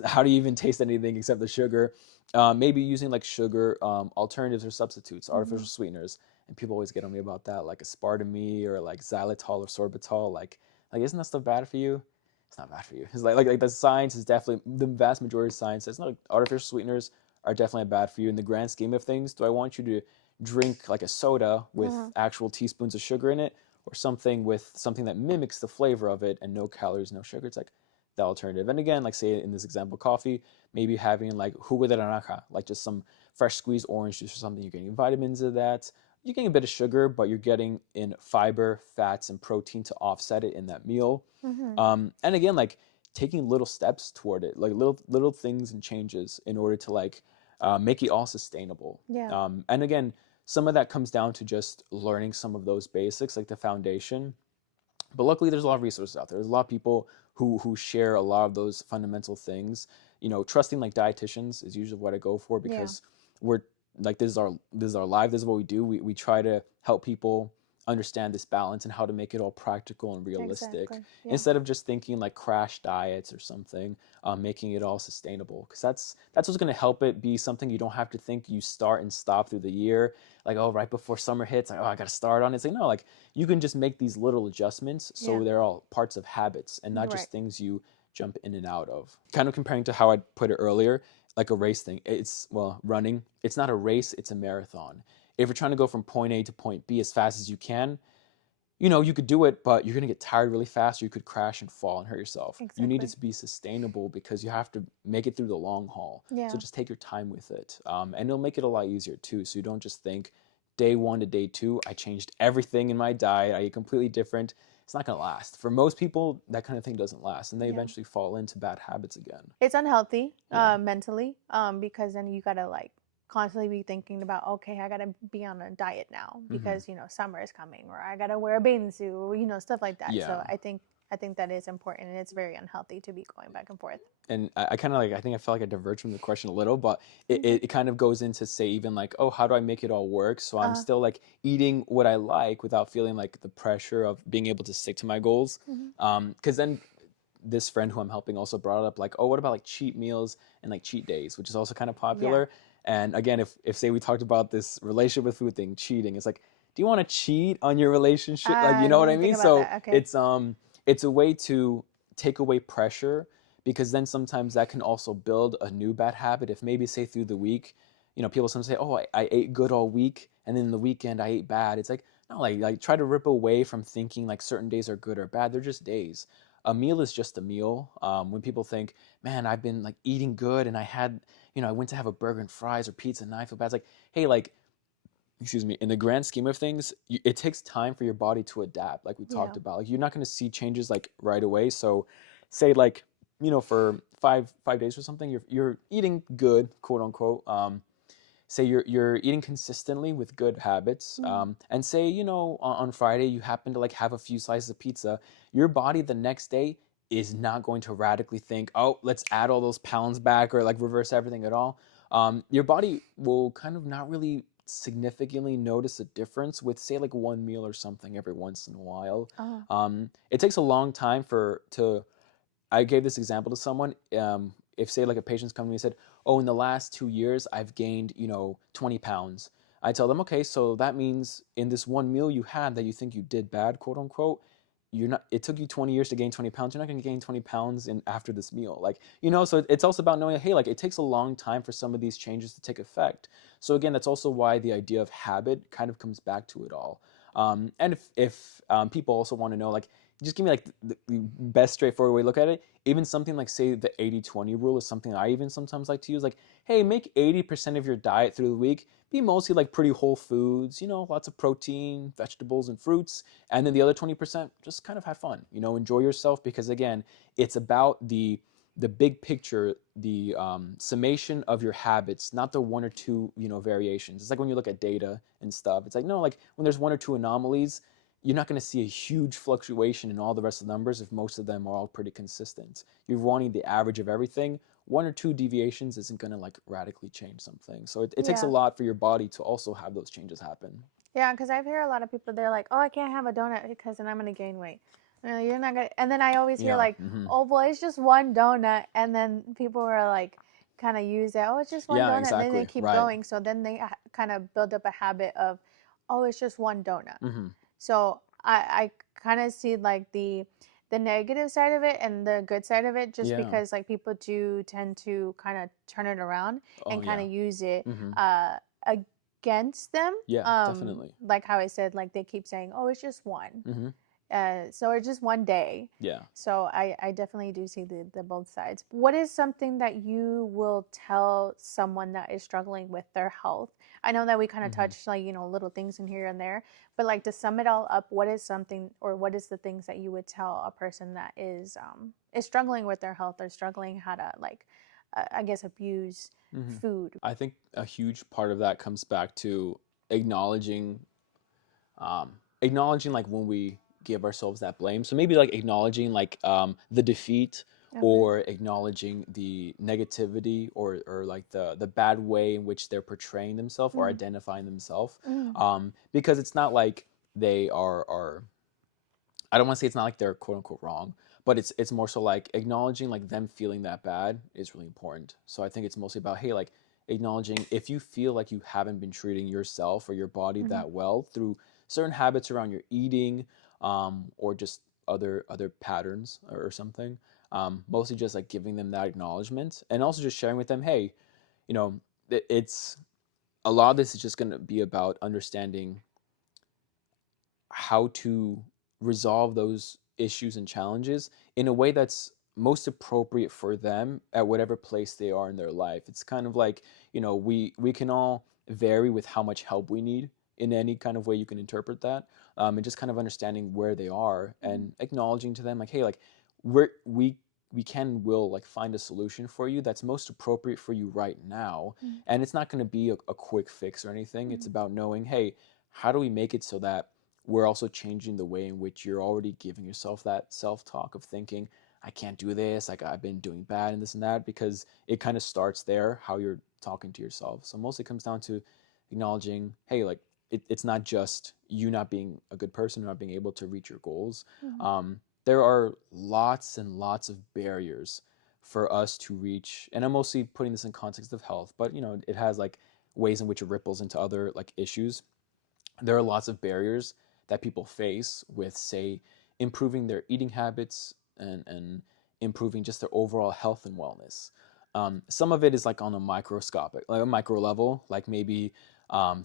how do you even taste anything except the sugar? Maybe using like sugar alternatives or substitutes, artificial sweeteners. And people always get on me about that, like aspartame or like xylitol or sorbitol. Like isn't that stuff bad for you? It's not bad for you. It's like the science is definitely, the vast majority of science says not like artificial sweeteners are definitely bad for you in the grand scheme of things. Do I want you to drink like a soda with actual teaspoons of sugar in it, or something with something that mimics the flavor of it and no calories, no sugar. It's like the alternative. And again, like say in this example, coffee, maybe having like jugo de naranja, like just some fresh squeezed orange juice or something. You're getting vitamins of that. You're getting a bit of sugar, but you're getting in fiber, fats, and protein to offset it in that meal. Mm-hmm. And again, like taking little steps toward it, like little things and changes in order to like make it all sustainable. Yeah. And again, some of that comes down to just learning some of those basics, like the foundation. But luckily, there's a lot of resources out there. There's a lot of people who share a lot of those fundamental things. You know, trusting like dietitians is usually what I go for because we're like this is our life. This is what we do. We try to help people understand this balance and how to make it all practical and realistic Exactly. Yeah. instead of just thinking like crash diets or something, making it all sustainable, because that's what's going to help it be something you don't have to think you start and stop through the year, like, oh, right before summer hits, like, oh, I got to start on it. It's like, no, like you can just make these little adjustments so they're all parts of habits and not just things you jump in and out of. Kind of comparing to how I put it earlier, like a race thing. It's, well, running, it's not a race, it's a marathon. If you're trying to go from point A to point B as fast as you can, you know, you could do it, but you're going to get tired really fast, or you could crash and fall and hurt yourself. Exactly. You need it to be sustainable because you have to make it through the long haul. Yeah. So just take your time with it. And it'll make it a lot easier too. So you don't just think day 1 to day 2, I changed everything in my diet, I ate completely different. It's not going to last. For most people, that kind of thing doesn't last, and they eventually fall into bad habits again. It's unhealthy mentally, because then you got to like constantly be thinking about, okay, I gotta be on a diet now because you know summer is coming, or I gotta wear a bathing suit, or you know, stuff like that. So I think that is important, and it's very unhealthy to be going back and forth. And I kind of like, I think I felt like I diverged from the question a little, but it kind of goes into say even like, oh, how do I make it all work so I'm still like eating what I like without feeling like the pressure of being able to stick to my goals. Because then this friend who I'm helping also brought up like, oh, what about like cheat meals and like cheat days, which is also kind of popular. And again, if say we talked about this relationship with food thing, cheating, it's like, do you want to cheat on your relationship? Like, you know what I mean? So it's a way to take away pressure, because then sometimes that can also build a new bad habit. If maybe say through the week, you know, people sometimes say, oh, I ate good all week, and then the weekend I ate bad. It's like, no, like try to rip away from thinking like certain days are good or bad. They're just days. A meal is just a meal. When people think, man, I've been like eating good and I had, you know, I went to have a burger and fries or pizza and I feel bad. It's like, hey, like, excuse me, in the grand scheme of things, it takes time for your body to adapt, like we talked about. Like, you're not going to see changes like right away. So say like, you know, for five days or something, you're eating good, quote unquote. Say you're eating consistently with good habits, and say, you know, on Friday you happen to like have a few slices of pizza, your body the next day is not going to radically think, oh, let's add all those pounds back or like reverse everything at all. Your body will kind of not really significantly notice a difference with say like one meal or something every once in a while. It takes a long time I gave this example to someone. If say like a patient's come to me and said, oh, in the last 2 years, I've gained, you know, 20 pounds. I tell them, okay, so that means in this one meal you had that you think you did bad, quote unquote, it took you 20 years to gain 20 pounds. You're not going to gain 20 pounds after this meal. Like, you know, so it's also about knowing, hey, like it takes a long time for some of these changes to take effect. So again, that's also why the idea of habit kind of comes back to it all. And if people also want to know, like, just give me like the best straightforward way to look at it. Even something like say the 80-20 rule is something I even sometimes like to use. Like, hey, make 80% of your diet through the week be mostly like pretty whole foods, you know, lots of protein, vegetables and fruits. And then the other 20%, just kind of have fun, you know, enjoy yourself, because again, it's about the big picture, the summation of your habits, not the one or two, you know, variations. It's like when you look at data and stuff, it's like, no, like when there's one or two anomalies, you're not going to see a huge fluctuation in all the rest of the numbers if most of them are all pretty consistent. You're wanting the average of everything. One or two deviations isn't going to like radically change something. So it takes a lot for your body to also have those changes happen. Yeah, because I've heard a lot of people, they're like, oh, I can't have a donut because then I'm going to gain weight. You're not going to, and then I always hear like, oh, well, it's just one donut. And then people are like, kind of use that, oh, it's just one donut. Exactly. And then they keep going. So then they kind of build up a habit of, oh, it's just one donut. So I kind of see like the negative side of it and the good side of it, just because like people do tend to kind of turn it around and kind of use it against them. Yeah, definitely. Like how I said, like they keep saying, "Oh, it's just one." Hmm. So it's just one day. Yeah. So I definitely do see the both sides. What is something that you will tell someone that is struggling with their health? I know that we kind of Hmm. touched like, little things in here and there, but like to sum it all up, what is something or what is the things that you would tell a person that is struggling with their health or struggling how to like I guess abuse Hmm. food? I think a huge part of that comes back to acknowledging, acknowledging like when we give ourselves that blame. So maybe like acknowledging like the defeat, Okay. or acknowledging the negativity, or like the bad way in which they're portraying themselves or Mm, identifying themselves. mm, Because it's not like they are, I don't want to say it's not like they're quote unquote wrong, but it's more so like acknowledging like them feeling that bad is really important. So I think it's mostly about, hey, like acknowledging if you feel like you haven't been treating yourself or your body mm, that well through certain habits around your eating, or just other patterns, or something. Mostly just like giving them that acknowledgement, and also just sharing with them, hey, you know, it's a lot of this is just going to be about understanding how to resolve those issues and challenges in a way that's most appropriate for them at whatever place they are in their life. It's kind of like, we can all vary with how much help we need in any kind of way you can interpret that. And just kind of understanding where they are mm, and acknowledging to them like, hey, like we can and will like find a solution for you that's most appropriate for you right now. mm, And it's not going to be a quick fix or anything. It's mm, about knowing, hey, how do we make it so that we're also changing the way in which you're already giving yourself that self-talk of thinking, I can't do this, like I've been doing bad and this and that, because it kind of starts there, how you're talking to yourself. So mostly it comes down to acknowledging, hey, like it's not just you not being a good person or not being able to reach your goals. mm, There are lots and lots of barriers for us to reach, and I'm mostly putting this in context of health, but it has like ways in which it ripples into other like issues. There are lots of barriers that people face with, say, improving their eating habits, and improving just their overall health and wellness. Some of it is like on a microscopic, like a micro level, like maybe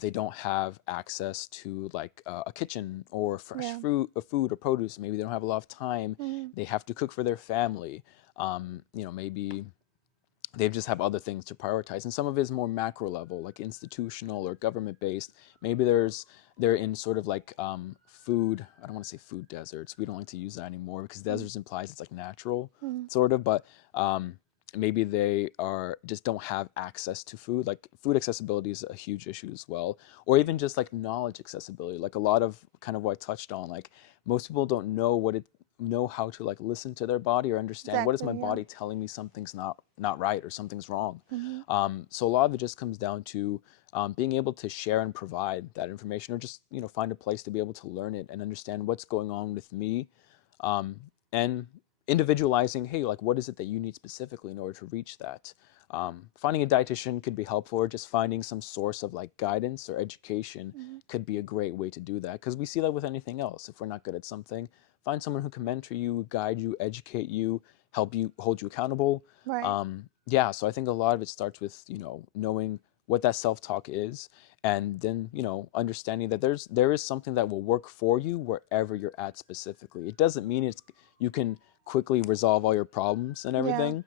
they don't have access to like a kitchen or fresh yeah. food or produce. Maybe they don't have a lot of time. Mm, They have to cook for their family. Maybe they just have other things to prioritize, and some of it is more macro level, like institutional or government based. Maybe they're in sort of like food, I don't want to say food deserts, we don't like to use that anymore because mm, deserts implies it's like natural, mm, sort of, but maybe they are just don't have access to food. Like food accessibility is a huge issue as well, or even just like knowledge accessibility, like a lot of kind of what I touched on, like most people don't know how to like listen to their body or understand what is my exactly. Yeah. body telling me something's not right or something's wrong. Mm-hmm. So a lot of it just comes down to being able to share and provide that information, or just find a place to be able to learn it and understand what's going on with me, um, and individualizing, hey, like what is it that you need specifically in order to reach that. Finding a dietitian could be helpful, or just finding some source of like guidance or education Mm-hmm. could be a great way to do that, because we see that with anything else. If we're not good at something, find someone who can mentor you, guide you, educate you, help you, hold you accountable. Right. Yeah, so I think a lot of it starts with knowing what that self-talk is, and then understanding that there is something that will work for you wherever you're at specifically. It doesn't mean you can quickly resolve all your problems and Yeah. everything,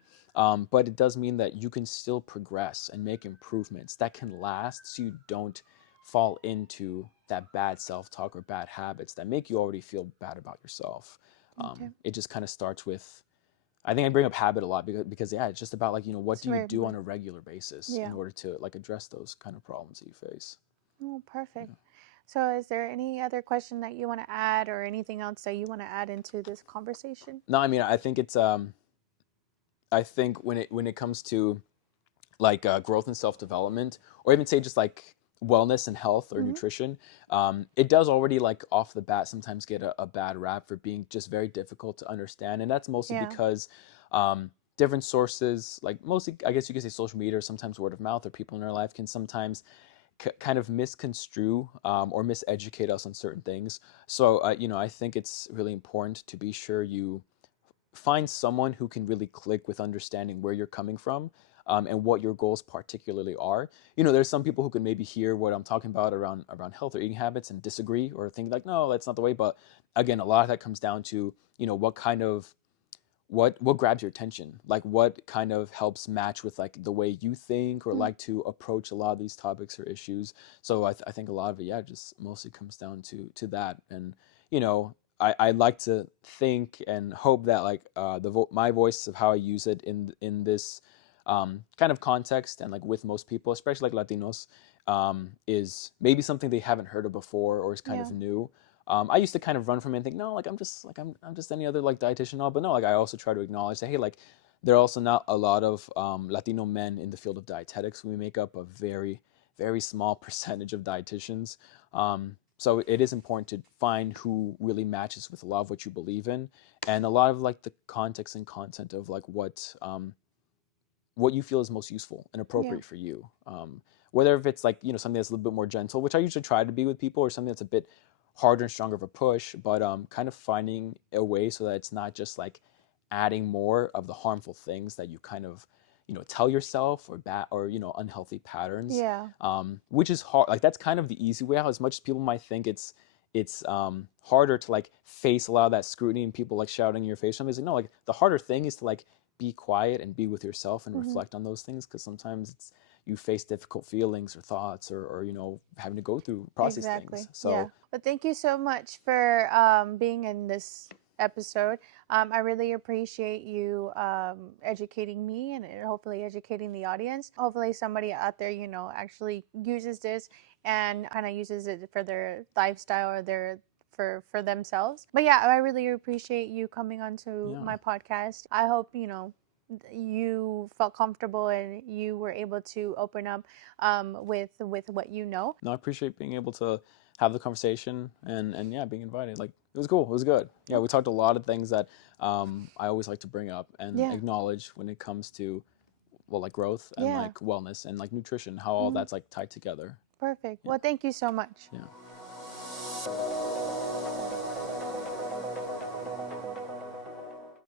but it does mean that you can still progress and make improvements that can last, so you don't fall into that bad self-talk or bad habits that make you already feel bad about yourself. Okay. It just kind of starts with, I think I bring up habit a lot because yeah, it's just about like what It's do you very do on important. a regular basis in Yeah. order to like address those kind of problems that you face. Oh, perfect. Yeah. So, is there any other question that you want to add, or anything else that you want to add into this conversation? No, I mean, I think it's I think when it comes to like growth and self development, or even say just like wellness and health or Mm-hmm. nutrition, it does already like off the bat sometimes get a bad rap for being just very difficult to understand, and that's mostly Yeah. because different sources, like mostly I guess you could say social media, or sometimes word of mouth, or people in our life can sometimes kind of misconstrue, or miseducate us on certain things. So I think it's really important to be sure you find someone who can really click with understanding where you're coming from, and what your goals particularly are. There's some people who can maybe hear what I'm talking about around health or eating habits and disagree or think like, no, that's not the way. But again, a lot of that comes down to, what kind of what grabs your attention, like what kind of helps match with like the way you think or like to approach a lot of these topics or issues. So I think a lot of it, yeah, just mostly comes down to that. And I like to think and hope that like my voice of how I use it in this kind of context and like with most people, especially like Latinos, is maybe something they haven't heard of before or is kind of new. I used to kind of run from it and think, no, like I'm just any other like dietitian and all, but no, like I also try to acknowledge that, hey, like there are also not a lot of Latino men in the field of dietetics. We make up a very, very small percentage of dietitians. So it is important to find who really matches with a lot of what you believe in, and a lot of like the context and content of like what you feel is most useful and appropriate for you. Whether if it's like, something that's a little bit more gentle, which I usually try to be with people, or something that's a bit harder and stronger of a push, but kind of finding a way so that it's not just like adding more of the harmful things that you kind of, tell yourself, or bad, or, unhealthy patterns. Yeah. Which is hard. Like that's kind of the easy way out. As much as people might think it's harder to like face a lot of that scrutiny and people like shouting in your face. Somebody's like, no, like the harder thing is to like be quiet and be with yourself and reflect on those things, because sometimes you face difficult feelings or thoughts, or having to go through process things. So yeah. But thank you so much for being in this episode. I really appreciate you educating me and hopefully educating the audience. Hopefully somebody out there, actually uses this and kind of uses it for their lifestyle or their for themselves. But yeah, I really appreciate you coming onto my podcast. I hope you felt comfortable and you were able to open up with what you know. No, I appreciate being able to have the conversation and yeah, being invited. Like it was cool. It was good. Yeah, we talked a lot of things that I always like to bring up and acknowledge when it comes to, well, like growth and like wellness and like nutrition, how all that's like tied together. Perfect. Well, thank you so much. Yeah.